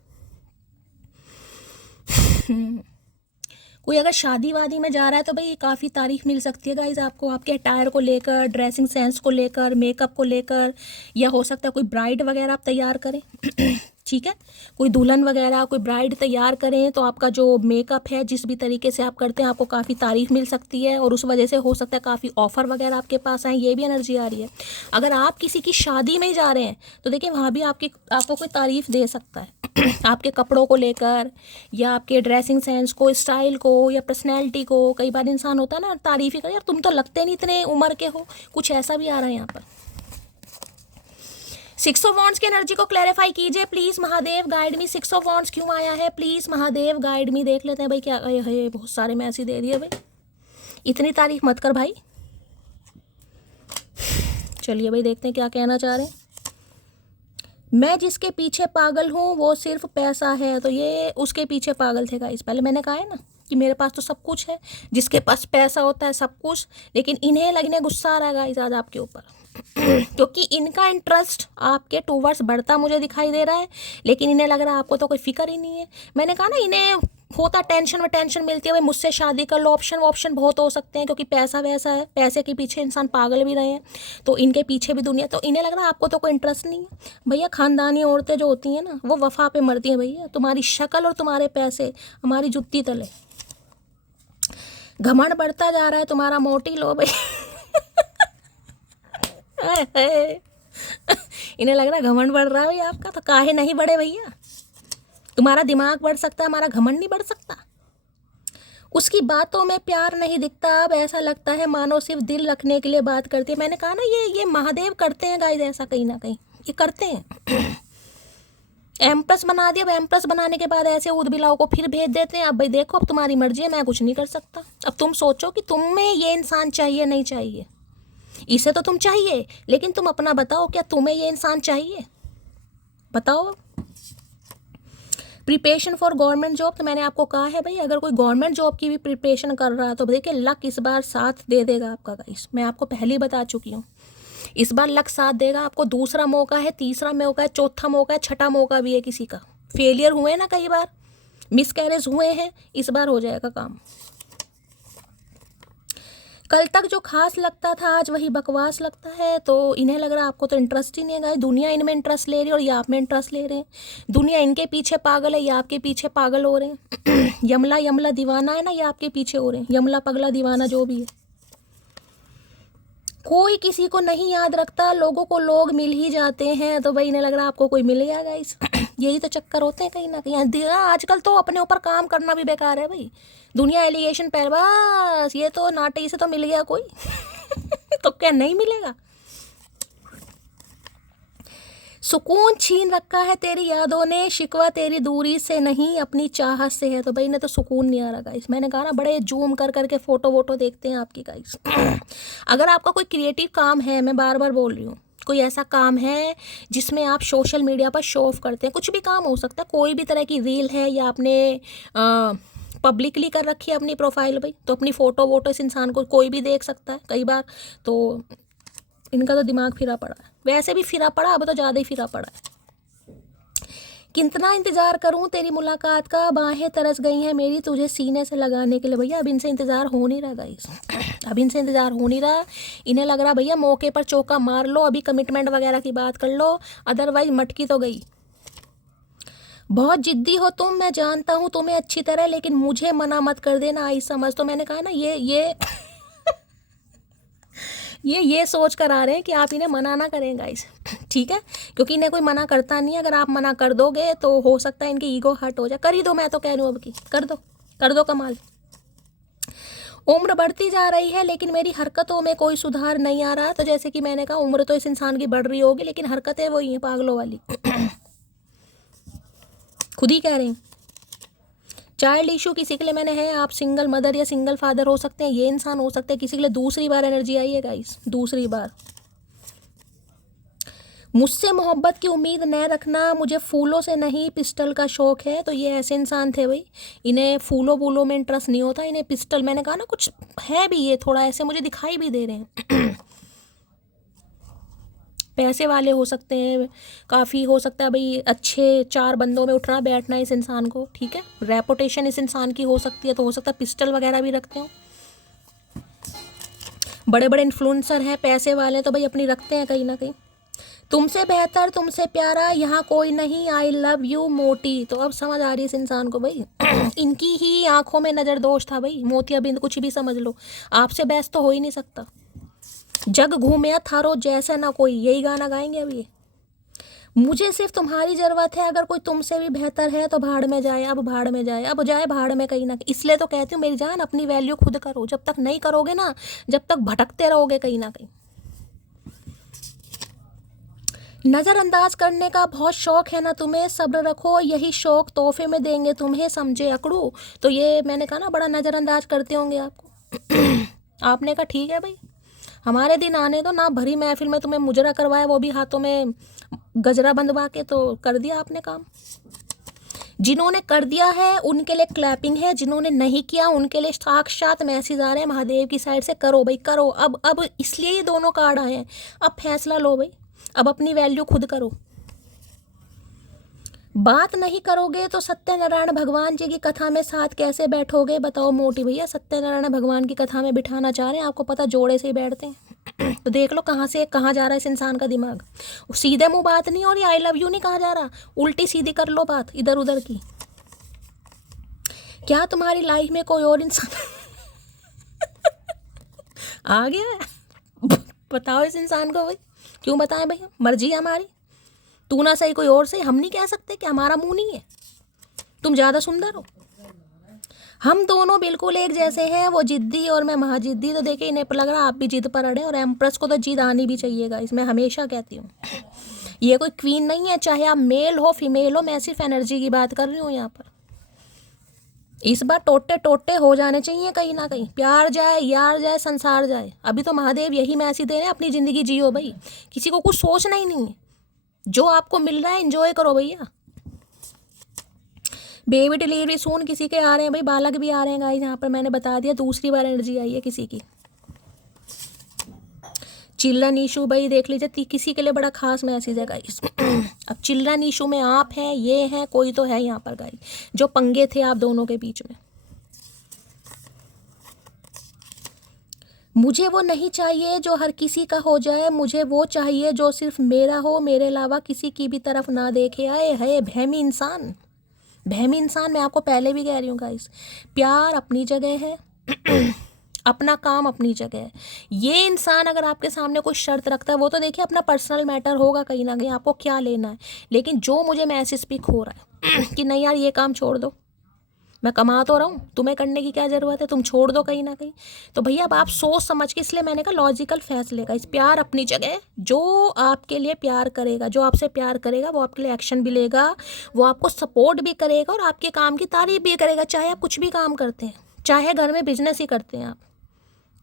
कोई अगर शादी वादी में जा रहा है तो भाई काफ़ी तारीफ मिल सकती है गाइज आपको, आपके अटायर को लेकर, ड्रेसिंग सेंस को लेकर, मेकअप को लेकर, या हो सकता है कोई ब्राइड वगैरह आप तैयार करें ठीक है, कोई दुल्हन वगैरह, कोई ब्राइड तैयार करें, तो आपका जो मेकअप है जिस भी तरीके से आप करते हैं आपको काफ़ी तारीफ मिल सकती है, और उस वजह से हो सकता है काफ़ी ऑफर वगैरह आपके पास आए। ये भी एनर्जी आ रही है। अगर आप किसी की शादी में ही जा रहे हैं तो देखिए वहाँ भी आपको कोई तारीफ दे सकता है आपके कपड़ों को लेकर, या आपके ड्रेसिंग सेंस को, स्टाइल को, या पर्सनैलिटी को। कई बार इंसान होता है ना तारीफ ही कर, यार तुम तो लगते नहीं इतने उम्र के हो, कुछ ऐसा भी आ रहा है यहाँ पर। 6 ऑफ वॉन्ड्स की एनर्जी को क्लैरिफाई कीजिए please Mahadev guide me. 6 of wands क्यों आया है प्लीज महादेव गाइड मी। देख लेते हैं भाई क्या है। बहुत सारे मैसेज दे दिए भाई, इतनी तारीफ मत कर भाई। चलिए भाई देखते हैं क्या कहना चाह रहे हैं। मैं जिसके पीछे पागल हूँ वो सिर्फ पैसा है। तो ये उसके पीछे पागल थे गाइस। पहले मैंने कहा है ना कि मेरे पास तो सब कुछ है, जिसके पास पैसा होता है सब कुछ, लेकिन इन्हें लगने गुस्सा आ रहा है गाइस आज आपके ऊपर क्योंकि इनका इंटरेस्ट आपके टूवर्ड्स बढ़ता मुझे दिखाई दे रहा है, लेकिन इन्हें लग रहा है आपको तो कोई फिक्र ही नहीं है। मैंने कहा ना इन्हें होता टेंशन व टेंशन मिलती है भाई, मुझसे शादी कर लो, ऑप्शन बहुत हो सकते हैं, क्योंकि पैसा वैसा है, पैसे के पीछे इंसान पागल भी रहे हैं, तो इनके पीछे भी दुनिया। तो इन्हें लग रहा है आपको तो कोई इंटरेस्ट नहीं है भैया। खानदानी औरतें जो होती हैं ना वो वफा पे मरती हैं भैया। तुम्हारी शक्ल और तुम्हारे पैसे हमारी जुत्ती तले। घमंड बढ़ता जा रहा है तुम्हारा, मोटी लो भाई इन्हें लग रहा है घमंड बढ़ रहा है भाई आपका, तो काहे नहीं बढ़े भैया। तुम्हारा दिमाग बढ़ सकता है, हमारा घमंड नहीं बढ़ सकता। उसकी बातों में प्यार नहीं दिखता, अब ऐसा लगता है मानो सिर्फ दिल रखने के लिए बात करती है। मैंने कहा ना ये महादेव करते हैं गाइस ऐसा, कहीं ना कहीं ये करते हैं एम्प्रेस बना दिया। अब एम्प्रेस बनाने के बाद ऐसे ऊद बिलाव को फिर भेज देते हैं। अब भाई देखो, अब तुम्हारी मर्जी है, मैं कुछ नहीं कर सकता। अब तुम सोचो कि तुम्हें ये इंसान चाहिए नहीं चाहिए। इसे तो तुम चाहिए, लेकिन तुम अपना बताओ, क्या तुम्हें ये इंसान चाहिए? बताओ। प्रिपरेशन फॉर गवर्नमेंट जॉब, तो मैंने आपको कहा है भाई अगर कोई गवर्नमेंट जॉब की भी प्रिपरेशन कर रहा है तो देखिए लक इस बार साथ दे देगा आपका गाइस। मैं आपको पहले ही बता चुकी हूँ, इस बार लक साथ देगा आपको। दूसरा मौका है, तीसरा मौका है, चौथा मौका है, छठा मौका भी है। किसी का फेलियर हुए ना, कई बार मिसकैरेज हुए हैं, इस बार हो जाएगा काम। कल तक जो खास लगता था आज वही बकवास लगता है। तो इन्हें लग रहा है आपको तो इंटरेस्ट ही नहीं है गाइस। दुनिया इनमें इंटरेस्ट ले रही है और ये आप में इंटरेस्ट ले रहे हैं। दुनिया इनके पीछे पागल है, ये आपके पीछे पागल हो रहे हैं यमला दीवाना है ना, ये आपके पीछे हो रहे हैं। यमला पगला दीवाना जो भी है। कोई किसी को नहीं याद रखता, लोगों को लोग मिल ही जाते हैं। तो भाई इन्हें लग रहा है आपको कोई मिल गया गाइस यही तो चक्कर होते हैं कहीं ना कहीं। आजकल तो अपने ऊपर काम करना भी बेकार है भाई। दुनिया एलिगेशन पर बस, ये तो नाटे से तो मिल गया कोई तो क्या नहीं मिलेगा। सुकून छीन रखा है तेरी यादों ने, शिकवा तेरी दूरी से नहीं अपनी चाहत से है। तो भाई ने तो सुकून नहीं आ रहा गाइस। मैंने कहा ना बड़े जूम कर करके फोटो वोटो देखते हैं आपकी गाइस अगर आपका कोई क्रिएटिव काम है, मैं बार बार बोल रही हूँ, कोई ऐसा काम है जिसमें आप सोशल मीडिया पर शो ऑफ करते हैं, कुछ भी काम हो सकता है, कोई भी तरह की रील है या आपने पब्लिकली कर रखी है अपनी प्रोफाइल भाई, तो अपनी फ़ोटो वोटो इस इंसान को कोई भी देख सकता है। कई बार तो इनका तो दिमाग फिरा पड़ा है, वैसे भी फिरा पड़ा, अब तो ज़्यादा ही फिरा पड़ा है। कितना इंतज़ार करूं तेरी मुलाकात का, बाहें तरस गई हैं मेरी तुझे सीने से लगाने के लिए। भैया अब इनसे इंतज़ार हो नहीं रहा गाइस, अब इनसे इंतज़ार हो नहीं रहा। इन्हें लग रहा भैया मौके पर चौका मार लो, अभी कमिटमेंट वगैरह की बात कर लो, अदरवाइज मटकी तो गई। बहुत जिद्दी हो तुम, मैं जानता हूँ तुम्हें अच्छी तरह, लेकिन मुझे मना मत कर देना आई समझ। तो मैंने कहा ना ये सोच कर आ रहे हैं कि आप इन्हें मना ना करें गाइस, ठीक है, क्योंकि इन्हें कोई मना करता नहीं है। अगर आप मना कर दोगे तो हो सकता है इनकी ईगो हर्ट हो जाए। कर ही दो, मैं तो कह रही हूँ अब की कर दो कमाल। उम्र बढ़ती जा रही है लेकिन मेरी हरकतों में कोई सुधार नहीं आ रहा। तो जैसे कि मैंने कहा उम्र तो इस इंसान की बढ़ रही होगी लेकिन हरकतें वही हैं पागलों वाली। खुद ही कह रहे हैं। चाइल्ड इशू किसी के लिए मैंने है, आप सिंगल मदर या सिंगल फादर हो सकते हैं, ये इंसान हो सकते हैं। किसी के लिए दूसरी बार एनर्जी आई है गाइस, दूसरी बार। मुझसे मोहब्बत की उम्मीद न रखना, मुझे फूलों से नहीं पिस्टल का शौक है। तो ये ऐसे इंसान थे भाई, इन्हें फूलों वूलों में इंटरेस्ट नहीं होता, इन्हें पिस्टल। मैंने कहा ना कुछ है भी, ये थोड़ा ऐसे मुझे दिखाई भी दे रहे हैं। पैसे वाले हो सकते हैं, काफ़ी हो सकता है भाई अच्छे 4 बंदों में उठना बैठना इस इंसान को, ठीक है। रेपुटेशन इस इंसान की हो सकती है, तो हो सकता है पिस्टल वगैरह भी रखते हो। बड़े बड़े इन्फ्लुएंसर हैं, पैसे वाले, तो भाई अपनी रखते हैं कहीं ना कहीं। तुमसे बेहतर तुमसे प्यारा यहाँ कोई नहीं, आई लव यू मोटी। तो अब समझ आ रही है इस इंसान को भाई। इनकी ही आंखों में नज़र दोष था भाई, मोतियाबिंद कुछ भी समझ लो, आपसे बहस तो हो ही नहीं सकता। जग घूमे थारो जैसा ना कोई, यही गाना गाएंगे अब ये। मुझे सिर्फ तुम्हारी ज़रूरत है, अगर कोई तुमसे भी बेहतर है तो भाड़ में जाए। अब भाड़ में जाए, अब जाए भाड़ में कहीं ना कहीं। इसलिए तो कहती हूँ मेरी जान, अपनी वैल्यू खुद करो। जब तक नहीं करोगे ना, जब तक भटकते रहोगे कहीं ना कहीं। नज़रअंदाज करने का बहुत शौक है ना तुम्हें, सब्र रखो यही शौक तोहफे में देंगे तुम्हें, समझे अकड़ू। तो ये मैंने कहा ना बड़ा नज़रअंदाज करते होंगे आपको। आपने कहा ठीक है भाई, हमारे दिन आने दो ना, भरी महफिल में तुम्हें मुजरा करवाया, वो भी हाथों में गजरा बंधवा के। तो कर दिया आपने काम। जिन्होंने कर दिया है उनके लिए क्लैपिंग है, जिन्होंने नहीं किया उनके लिए साक्षात मैसेज आ रहे हैं महादेव की साइड से, करो भाई करो। अब इसलिए ये दोनों कार्ड आए हैं। अब फैसला लो भाई, अब अपनी वैल्यू खुद करो। बात नहीं करोगे तो सत्यनारायण भगवान जी की कथा में साथ कैसे बैठोगे बताओ मोटी भैया। सत्यनारायण भगवान की कथा में बिठाना चाह रहे हैं, आपको पता जोड़े से ही बैठते हैं। तो देख लो कहाँ से कहाँ जा रहा है इस इंसान का दिमाग। सीधे मुंह बात नहीं हो रही, आई लव यू नहीं कहा जा रहा, उल्टी सीधी कर लो बात इधर उधर की। क्या तुम्हारी लाइफ में कोई और इंसान आ गया है? बताओ इस इंसान को भाई, क्यों बताएं भैया, मर्जी है हमारी। तू ना सही कोई और सही, हम नहीं कह सकते कि हमारा मुंह नहीं है, तुम ज़्यादा सुंदर हो। हम दोनों बिल्कुल एक जैसे हैं, वो जिद्दी और मैं महाजिद्दी। तो देखिए इन्हें लग रहा आप भी जिद पर अड़े, और एम्प्रेस को तो जिद आनी भी चाहिएगा, इसमें हमेशा कहती हूँ। ये कोई क्वीन नहीं है, चाहे आप मेल हो फीमेल हो, मैं सिर्फ एनर्जी की बात कर रही हूँ यहाँ पर। इस बार टोटे टोटे हो जाने चाहिए कहीं ना कहीं, प्यार जाए यार जाए संसार जाए। अभी तो महादेव यही मैसेज दे रहे हैं, अपनी ज़िंदगी जियो भाई, किसी को कुछ सोचना ही नहीं है, जो आपको मिल रहा है एंजॉय करो भैया। बेबी डिलीवरी सून किसी के आ रहे हैं भाई, बालक भी आ रहे हैं गाइस। यहाँ पर मैंने बता दिया दूसरी बार एनर्जी आई है किसी की। चिल्ड्रन इशू भाई देख लीजिए, किसी के लिए बड़ा खास मैसेज है गाइस। अब चिल्ड्रन इशू में आप हैं, ये हैं, कोई तो है यहाँ पर गाइस, जो पंगे थे आप दोनों के बीच में। मुझे वो नहीं चाहिए जो हर किसी का हो जाए, मुझे वो चाहिए जो सिर्फ मेरा हो, मेरे अलावा किसी की भी तरफ ना देखे। आए है बहमी इंसान, बहमी इंसान। मैं आपको पहले भी कह रही हूँ गाइस, प्यार अपनी जगह है, अपना काम अपनी जगह है। ये इंसान अगर आपके सामने कोई शर्त रखता है, वो तो देखिए अपना पर्सनल मैटर होगा कहीं ना कहीं, आपको क्या लेना है। लेकिन जो मुझे मैसेज पिक हो रहा है कि नहीं यार ये काम छोड़ दो, मैं कमा तो रहा हूँ, तुम्हें करने की क्या ज़रूरत है, तुम छोड़ दो कहीं ना कहीं। तो भैया अब आप सोच समझ के, इसलिए मैंने कहा लॉजिकल फैसले का। इस प्यार अपनी जगह, जो आपके लिए प्यार करेगा, जो आपसे प्यार करेगा, वो आपके लिए एक्शन भी लेगा, वो आपको सपोर्ट भी करेगा और आपके काम की तारीफ भी करेगा, चाहे आप कुछ भी काम करते हैं, चाहे घर में बिजनेस ही करते हैं आप,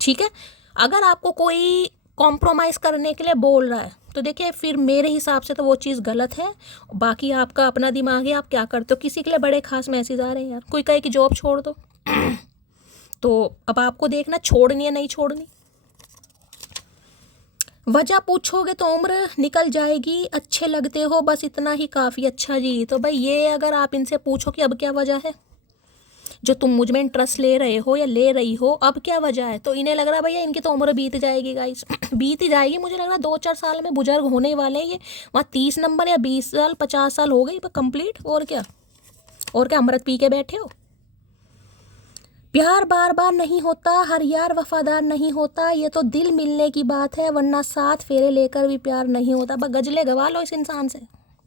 ठीक है। अगर आपको कोई कॉम्प्रोमाइज़ करने के लिए बोल रहा है तो देखिए फिर मेरे हिसाब से तो वो चीज़ गलत है। बाकी आपका अपना दिमाग है, आप क्या करते हो। किसी के लिए बड़े खास मैसेज आ रहे हैं यार, कोई कहे कि जॉब छोड़ दो तो अब आपको देखना छोड़नी है नहीं छोड़नी। वजह पूछोगे तो उम्र निकल जाएगी, अच्छे लगते हो बस इतना ही काफ़ी। अच्छा जी, तो भाई ये अगर आप इनसे पूछो कि अब क्या वजह है जो तुम मुझ में इंटरेस्ट ले रहे हो या ले रही हो, अब क्या वजह है, तो इन्हें लग रहा है भैया इनकी तो उम्र बीत जाएगी गाइस। बीत ही जाएगी, मुझे लग रहा है 2-4 साल में बुजुर्ग होने ही वाले हैं ये। वहाँ 30 नंबर या 20 साल 50 साल हो गई कंप्लीट। और क्या, और क्या अमृत पी के बैठे हो। प्यार बार बार नहीं होता, हर यार वफादार नहीं होता, ये तो दिल मिलने की बात है, वरना 7 फेरे लेकर भी प्यार नहीं होता। बस गजले गवा लो इस इंसान से,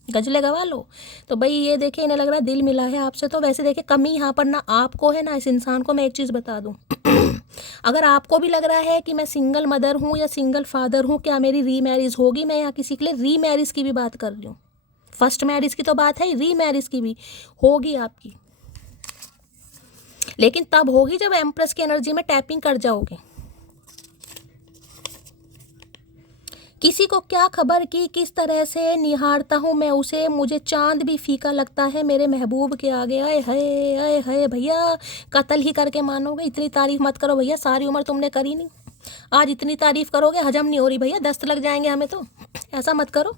गजले गवा लो। तो भाई ये देखे इन्हें लग रहा है दिल मिला है आपसे। तो वैसे देखे कमी यहाँ पर ना आपको है ना इस इंसान को। मैं एक चीज़ बता दूँ, अगर आपको भी लग रहा है कि मैं सिंगल मदर हूँ या सिंगल फादर हूँ, क्या मेरी री मैरिज होगी, मैं यहाँ किसी के लिए री मैरिज की भी बात कर रही हूँ। फर्स्ट मैरिज की तो बात है, री मैरिज की भी होगी आपकी, लेकिन तब होगी जब एम्प्रेस की एनर्जी में टैपिंग कर जाओगे। किसी को क्या खबर कि किस तरह से निहारता हूँ मैं उसे, मुझे चांद भी फीका लगता है मेरे महबूब के आगे। आए हाय आए हाय भैया, कत्ल ही करके मानोगे। इतनी तारीफ मत करो भैया, सारी उम्र तुमने करी नहीं, आज इतनी तारीफ करोगे हजम नहीं हो रही भैया, दस्त लग जाएंगे हमें। तो ऐसा मत करो,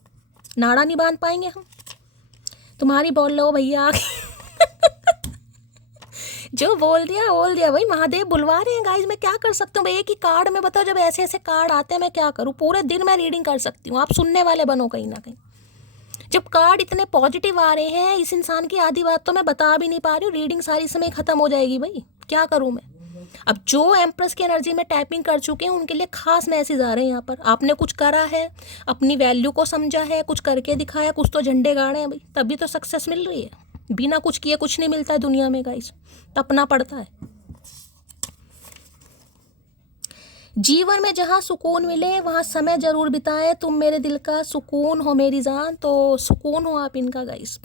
नाड़ा नहीं बांध पाएंगे हम। तुम्हारी बोल लो भैया। जो बोल दिया भाई, महादेव बुलवा रहे हैं गाइज। मैं क्या कर सकता हूँ भाई, एक ही कार्ड में बताओ, जब ऐसे ऐसे कार्ड आते हैं मैं क्या करूँ। पूरे दिन मैं रीडिंग कर सकती हूँ, आप सुनने वाले बनो कहीं ना कहीं। जब कार्ड इतने पॉजिटिव आ रहे हैं, इस इंसान की आधी बात तो मैं बता भी नहीं पा रही हूँ, रीडिंग सारी समय ख़त्म हो जाएगी भाई, क्या करूँ मैं। अब जो एम्प्रेस की एनर्जी में टाइपिंग कर चुके हैं उनके लिए खास मैसेज आ रहे हैं यहाँ पर। आपने कुछ करा है, अपनी वैल्यू को समझा है, कुछ करके दिखाया, कुछ तो झंडे गाड़े हैं भाई, तभी तो सक्सेस मिल रही है। बिना कुछ किए कुछ नहीं मिलता है दुनिया में गाइस, तपना पड़ता है। जीवन में जहाँ सुकून मिले वहाँ समय जरूर बिताएं, तुम मेरे दिल का सुकून हो मेरी जान। तो सुकून हो आप इनका गाइस।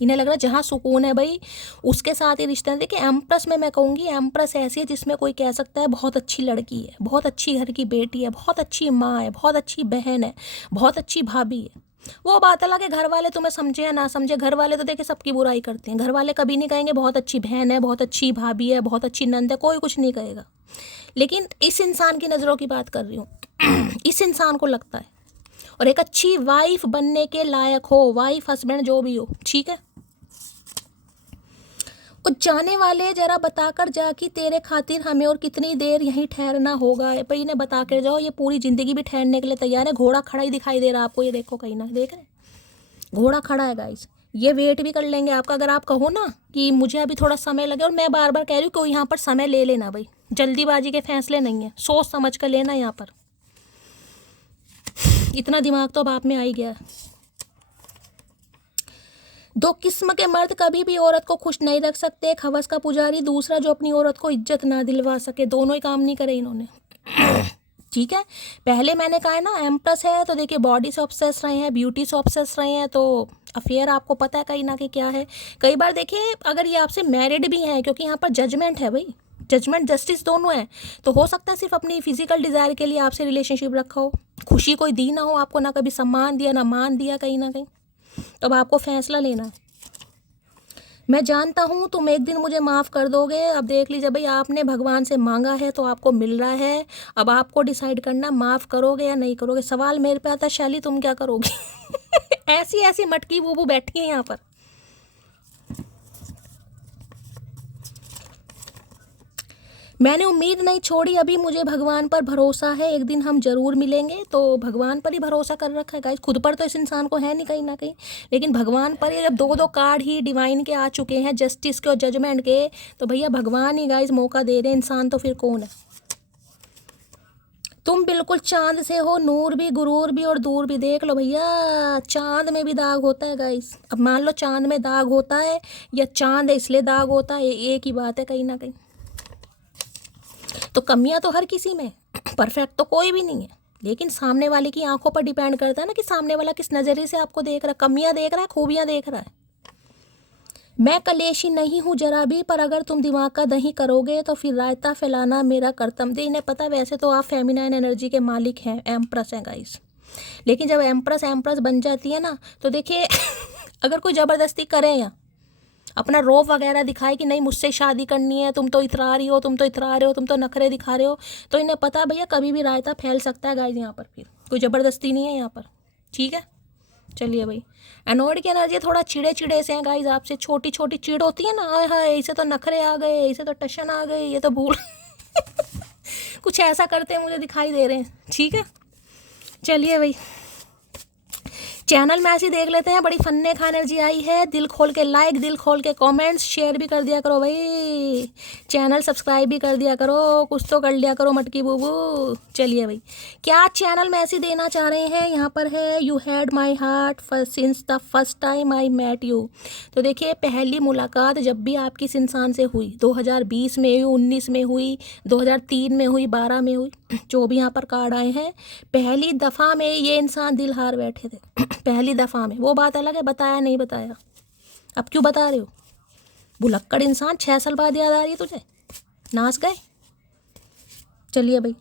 इन्हें लग रहा है जहाँ सुकून है भाई उसके साथ ही रिश्ता है। देखिए एम्प्रेस में मैं कहूँगी, एम्प्रेस ऐसी है जिसमें कोई कह सकता है बहुत अच्छी लड़की है, बहुत अच्छी घर की बेटी है, बहुत अच्छी माँ है, बहुत अच्छी बहन है, बहुत अच्छी भाभी है। वो बात अलग है घर वाले तुम्हें समझे या ना समझे, घर वाले तो देखिए सबकी बुराई करते हैं। घर वाले कभी नहीं कहेंगे बहुत अच्छी बहन है, बहुत अच्छी भाभी है, बहुत अच्छी नंद है, कोई कुछ नहीं कहेगा। लेकिन इस इंसान की नज़रों की बात कर रही हूँ। इस इंसान को लगता है और एक अच्छी वाइफ बनने के लायक हो, वाइफ हस्बैंड जो भी हो, ठीक है। और जाने वाले जरा बताकर जा कि तेरे खातिर हमें और कितनी देर यहीं ठहरना होगा। भाई इन्हें बता कर जाओ, ये पूरी ज़िंदगी भी ठहरने के लिए तैयार है। घोड़ा खड़ा ही दिखाई दे रहा है आपको, ये देखो कहीं ना, देख रहे घोड़ा खड़ा है गाइस। ये वेट भी कर लेंगे आपका, अगर आप कहो ना कि मुझे अभी थोड़ा समय लगे। और मैं बार बार कह रही हूँ कोई यहाँ पर समय ले लेना भाई, जल्दीबाजी के फैसले नहीं है, सोच समझ कर लेना यहाँ पर। इतना दिमाग तो अब आप में आ ही गया। दो किस्म के मर्द कभी भी औरत को खुश नहीं रख सकते, एक हवस का पुजारी, दूसरा जो अपनी औरत को इज्जत ना दिलवा सके। दोनों ही काम नहीं करे इन्होंने। ठीक है, पहले मैंने कहा है ना एम्प्रेस है तो देखिए बॉडी से ऑब्सेस रहे हैं, ब्यूटी से ऑब्सेस रहे हैं, तो अफेयर आपको पता है कहीं ना कहीं क्या है। कई बार देखिए अगर ये आपसे मैरिड भी हैं, क्योंकि यहाँ पर जजमेंट है भाई, जजमेंट जस्टिस दोनों है, तो हो सकता है सिर्फ अपनी फिजिकल डिज़ायर के लिए आपसे रिलेशनशिप रखा हो, खुशी कोई दी ना हो आपको, ना कभी सम्मान दिया ना मान दिया कहीं ना कहीं। तो अब आपको फैसला लेना है। मैं जानता हूँ तुम एक दिन मुझे माफ़ कर दोगे। अब देख लीजिए भाई, आपने भगवान से मांगा है तो आपको मिल रहा है। अब आपको डिसाइड करना माफ़ करोगे या नहीं करोगे। सवाल मेरे पे आता है, शैली तुम क्या करोगी। ऐसी ऐसी मटकी बूबू बैठी है यहाँ पर। मैंने उम्मीद नहीं छोड़ी, अभी मुझे भगवान पर भरोसा है, एक दिन हम ज़रूर मिलेंगे। तो भगवान पर ही भरोसा कर रखा है गाइस, खुद पर तो इस इंसान को है नहीं कहीं ना कहीं, लेकिन भगवान पर ही। जब दो दो कार्ड ही डिवाइन के आ चुके हैं, जस्टिस के और जजमेंट के, तो भैया भगवान ही गाइस मौका दे रहे हैं, इंसान तो फिर कौन है। तुम बिल्कुल चांद से हो, नूर भी, गुरूर भी और दूर भी। देख लो भैया, चांद में भी दाग होता है गाइस। अब मान लो चांद में दाग होता है या चांद है इसलिए दाग होता है, एक ही बात है कहीं ना कहीं। तो कमियां तो हर किसी में, परफेक्ट तो कोई भी नहीं है, लेकिन सामने वाले की आंखों पर डिपेंड करता है ना कि सामने वाला किस नज़रिए से आपको देख रहा है। कमियां देख रहा है, खूबियां देख रहा है। मैं कलेशी नहीं हूँ जरा भी, पर अगर तुम दिमाग का दही करोगे तो फिर रायता फैलाना मेरा कर्तव्य। इन्हें पता वैसे तो आप फेमिनाइन एनर्जी के मालिक हैं, एम्प्रेस हैं गाइस, लेकिन जब एम्प्रेस बन जाती है ना तो देखिए अगर कोई ज़बरदस्ती करे या अपना रोब वगैरह दिखाए कि नहीं मुझसे शादी करनी है, तुम तो इतरा रही हो, तुम तो इतरा रहे हो, तुम तो नखरे दिखा रहे हो। तो इन्हें पता भैया कभी भी रायता फैल सकता है गाइज, यहाँ पर फिर कोई ज़बरदस्ती नहीं है यहाँ पर, ठीक है। चलिए भाई, एनोड की एनर्जी थोड़ा चिड़े चिड़े से हैं गाइज, आपसे छोटी छोटी चिड़ होती है ना, हाय हाय इसे तो नखरे आ गए, इसे तो टशन आ गई, ये तो भूल कुछ ऐसा करते हैं मुझे दिखाई दे रहे हैं, ठीक है। चलिए भाई, चैनल में ऐसे देख लेते हैं। बड़ी फन्ने खा एनर्जी आई है, दिल खोल के लाइक, दिल खोल के कमेंट्स, शेयर भी कर दिया करो भाई, चैनल सब्सक्राइब भी कर दिया करो, कुछ तो कर लिया करो मटकी बूबू। चलिए भाई, क्या चैनल में ऐसे देना चाह रहे हैं, यहाँ पर है you had my heart since the first time I met you. तो देखिए, पहली मुलाकात जब भी आपकी इस इंसान से हुई, 2020 में हुई, 19 में हुई, 2003 में हुई, 12 में हुई, जो भी यहाँ पर कार्ड आए हैं, पहली दफ़ा में ये इंसान दिल हार बैठे थे पहली दफ़ा में। वो बात अलग है बताया नहीं बताया, अब क्यों बता रहे हो भुलक्कड़ इंसान, 6 साल बाद याद आ रही है तुझे, नाच गए। चलिए भाई,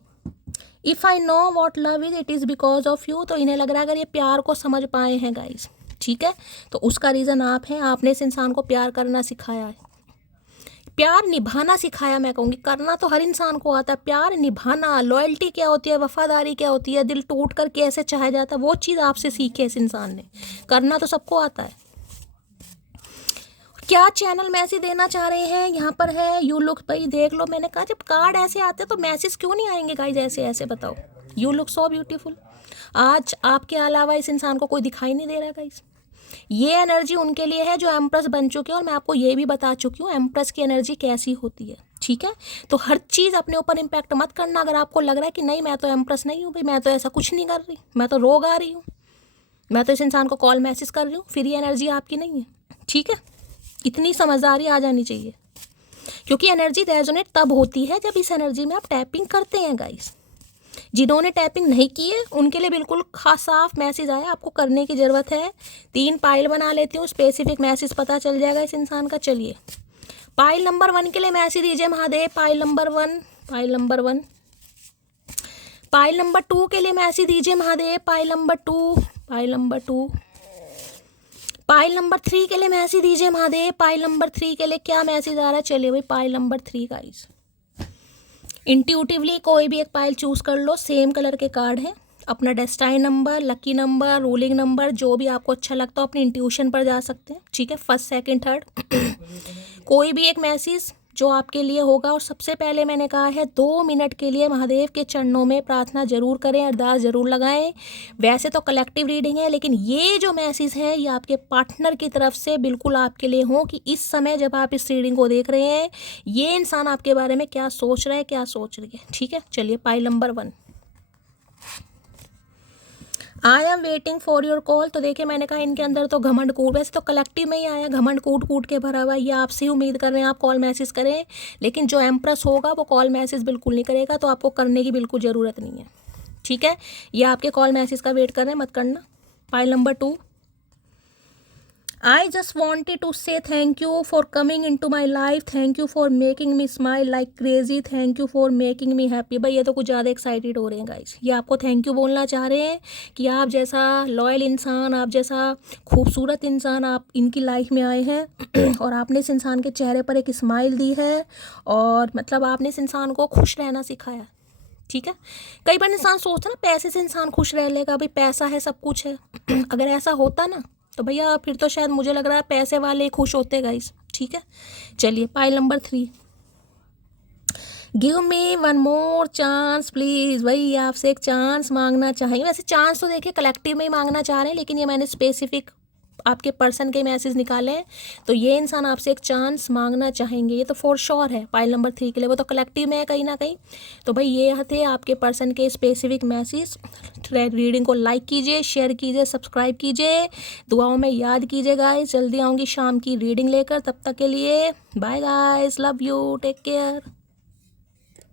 if I know what love is it is because of you. तो इन्हें लग रहा है अगर ये प्यार को समझ पाए हैं गाइज, ठीक है, तो उसका रीज़न आप हैं, आपने इस इंसान को प्यार करना सिखाया है, प्यार निभाना सिखाया। मैं कहूँगी करना तो हर इंसान को आता है, प्यार निभाना, लॉयल्टी क्या होती है, वफादारी क्या होती है, दिल टूट कर कैसे चाहा जाता है, वो चीज़ आपसे सीखे इस इंसान ने, करना तो सबको आता है। क्या चैनल मैसेज देना चाह रहे हैं, यहाँ पर है यू लुक, भाई देख लो, मैंने कहा जब कार्ड ऐसे आते तो मैसेज क्यों नहीं आएंगे गाइज ऐसे ऐसे, बताओ। यू लुक सो ब्यूटीफुल, आज आपके अलावा इस इंसान को कोई दिखाई नहीं दे रहा गाइज। ये एनर्जी उनके लिए है जो एम्प्रेस बन चुके हैं, और मैं आपको ये भी बता चुकी हूँ एम्प्रेस की एनर्जी कैसी होती है, ठीक है। तो हर चीज़ अपने ऊपर इम्पैक्ट मत करना। अगर आपको लग रहा है कि नहीं मैं तो एम्प्रेस नहीं हूँ भाई, मैं तो ऐसा कुछ नहीं कर रही, मैं तो रोग आ रही हूँ, मैं तो इस इंसान को कॉल मैसेज कर रही हूँ, फिर ये एनर्जी आपकी नहीं है, ठीक है। इतनी समझदारी आ जानी चाहिए, क्योंकि एनर्जी रेजोनेट तब होती है जब इस एनर्जी में आप टैपिंग करते हैं गाइस। जिन्होंने टैपिंग नहीं की है उनके लिए बिल्कुल खास साफ मैसेज आया, आपको करने की ज़रूरत है। 3 पाइल बना लेती हूँ, स्पेसिफिक मैसेज पता चल जाएगा इस इंसान का। चलिए, पाइल नंबर 1 के लिए मैसेज दीजिए Mahadev, pile number 1, pile number 1। Pile number 2 के लिए मैसेज दीजिए Mahadev, pile number 2, pile number 2। Pile number 3 के लिए मैसेज दीजिए महादेव, पाइल नंबर 3 के लिए क्या मैसेज आ रहा है। चलिए भाई, पाइल नंबर 3 गाइस, इंट्यूटिवली कोई भी एक पाइल चूज़ कर लो, सेम कलर के कार्ड हैं, अपना destined number, lucky number, ruling number, जो भी आपको अच्छा लगता हो अपनी इंट्यूशन पर जा सकते हैं, ठीक है। फर्स्ट, सेकंड, थर्ड कोई भी एक मैसेज जो आपके लिए होगा। और सबसे पहले मैंने कहा है 2 मिनट के लिए महादेव के चरणों में प्रार्थना जरूर करें, अरदास जरूर लगाएं। वैसे तो कलेक्टिव रीडिंग है, लेकिन ये जो मैसेज है ये आपके पार्टनर की तरफ से बिल्कुल आपके लिए हो, कि इस समय जब आप इस रीडिंग को देख रहे हैं ये इंसान आपके बारे में क्या सोच रहा है, क्या सोच रही है, ठीक है। चलिए, pile number 1, I am waiting for your call. तो देखिए, मैंने कहा इनके अंदर तो घमंड कूट, वैसे तो कलेक्टिव में ही आया, घमंड कूट कूट के भरा हुआ। ये आपसे ही उम्मीद कर रहे हैं आप कॉल मैसेज करें, लेकिन जो एम्प्रेस होगा वो कॉल मैसेज बिल्कुल नहीं करेगा, तो आपको करने की बिल्कुल ज़रूरत नहीं है, ठीक है। ये आपके कॉल मैसेज का वेट कर रहे हैं, मत करना। Pile number 2, I just wanted to say thank you for coming into my life, thank you for making me smile like crazy, thank you for making me happy। भाई ये तो कुछ ज़्यादा एक्साइटेड हो रहे हैं गाइस, ये आपको थैंक यू बोलना चाह रहे हैं कि आप जैसा लॉयल इंसान, आप जैसा खूबसूरत इंसान आप इनकी लाइफ में आए हैं और आपने इस इंसान के चेहरे पर एक स्माइल दी है, और मतलब आपने इस इंसान को खुश रहना सिखाया, ठीक है। कई बार इंसान सोचता ना पैसे से इंसान खुश रह लेगा, भाई पैसा है सब कुछ है अगर ऐसा होता ना तो भैया फिर तो शायद मुझे लग रहा है पैसे वाले खुश होते गाइस, ठीक है। चलिए, pile number 3, give me 1 more chance please. भाई आपसे एक चांस मांगना चाहिए, वैसे चांस तो देखिए कलेक्टिव में ही मांगना चाह रहे हैं, लेकिन ये मैंने स्पेसिफिक आपके पर्सन के मैसेज निकाले हैं, तो ये इंसान आपसे एक चांस मांगना चाहेंगे, ये तो फॉर श्योर है पाइल नंबर 3 के लिए। वो तो कलेक्टिव में है कहीं ना कहीं, तो भाई ये थे आपके पर्सन के स्पेसिफिक मैसेज। रीडिंग को लाइक कीजिए, शेयर कीजिए, सब्सक्राइब कीजिए, दुआओं में याद कीजिए गाइस। जल्दी आऊँगी शाम की रीडिंग लेकर, तब तक के लिए bye guys, love you, take care.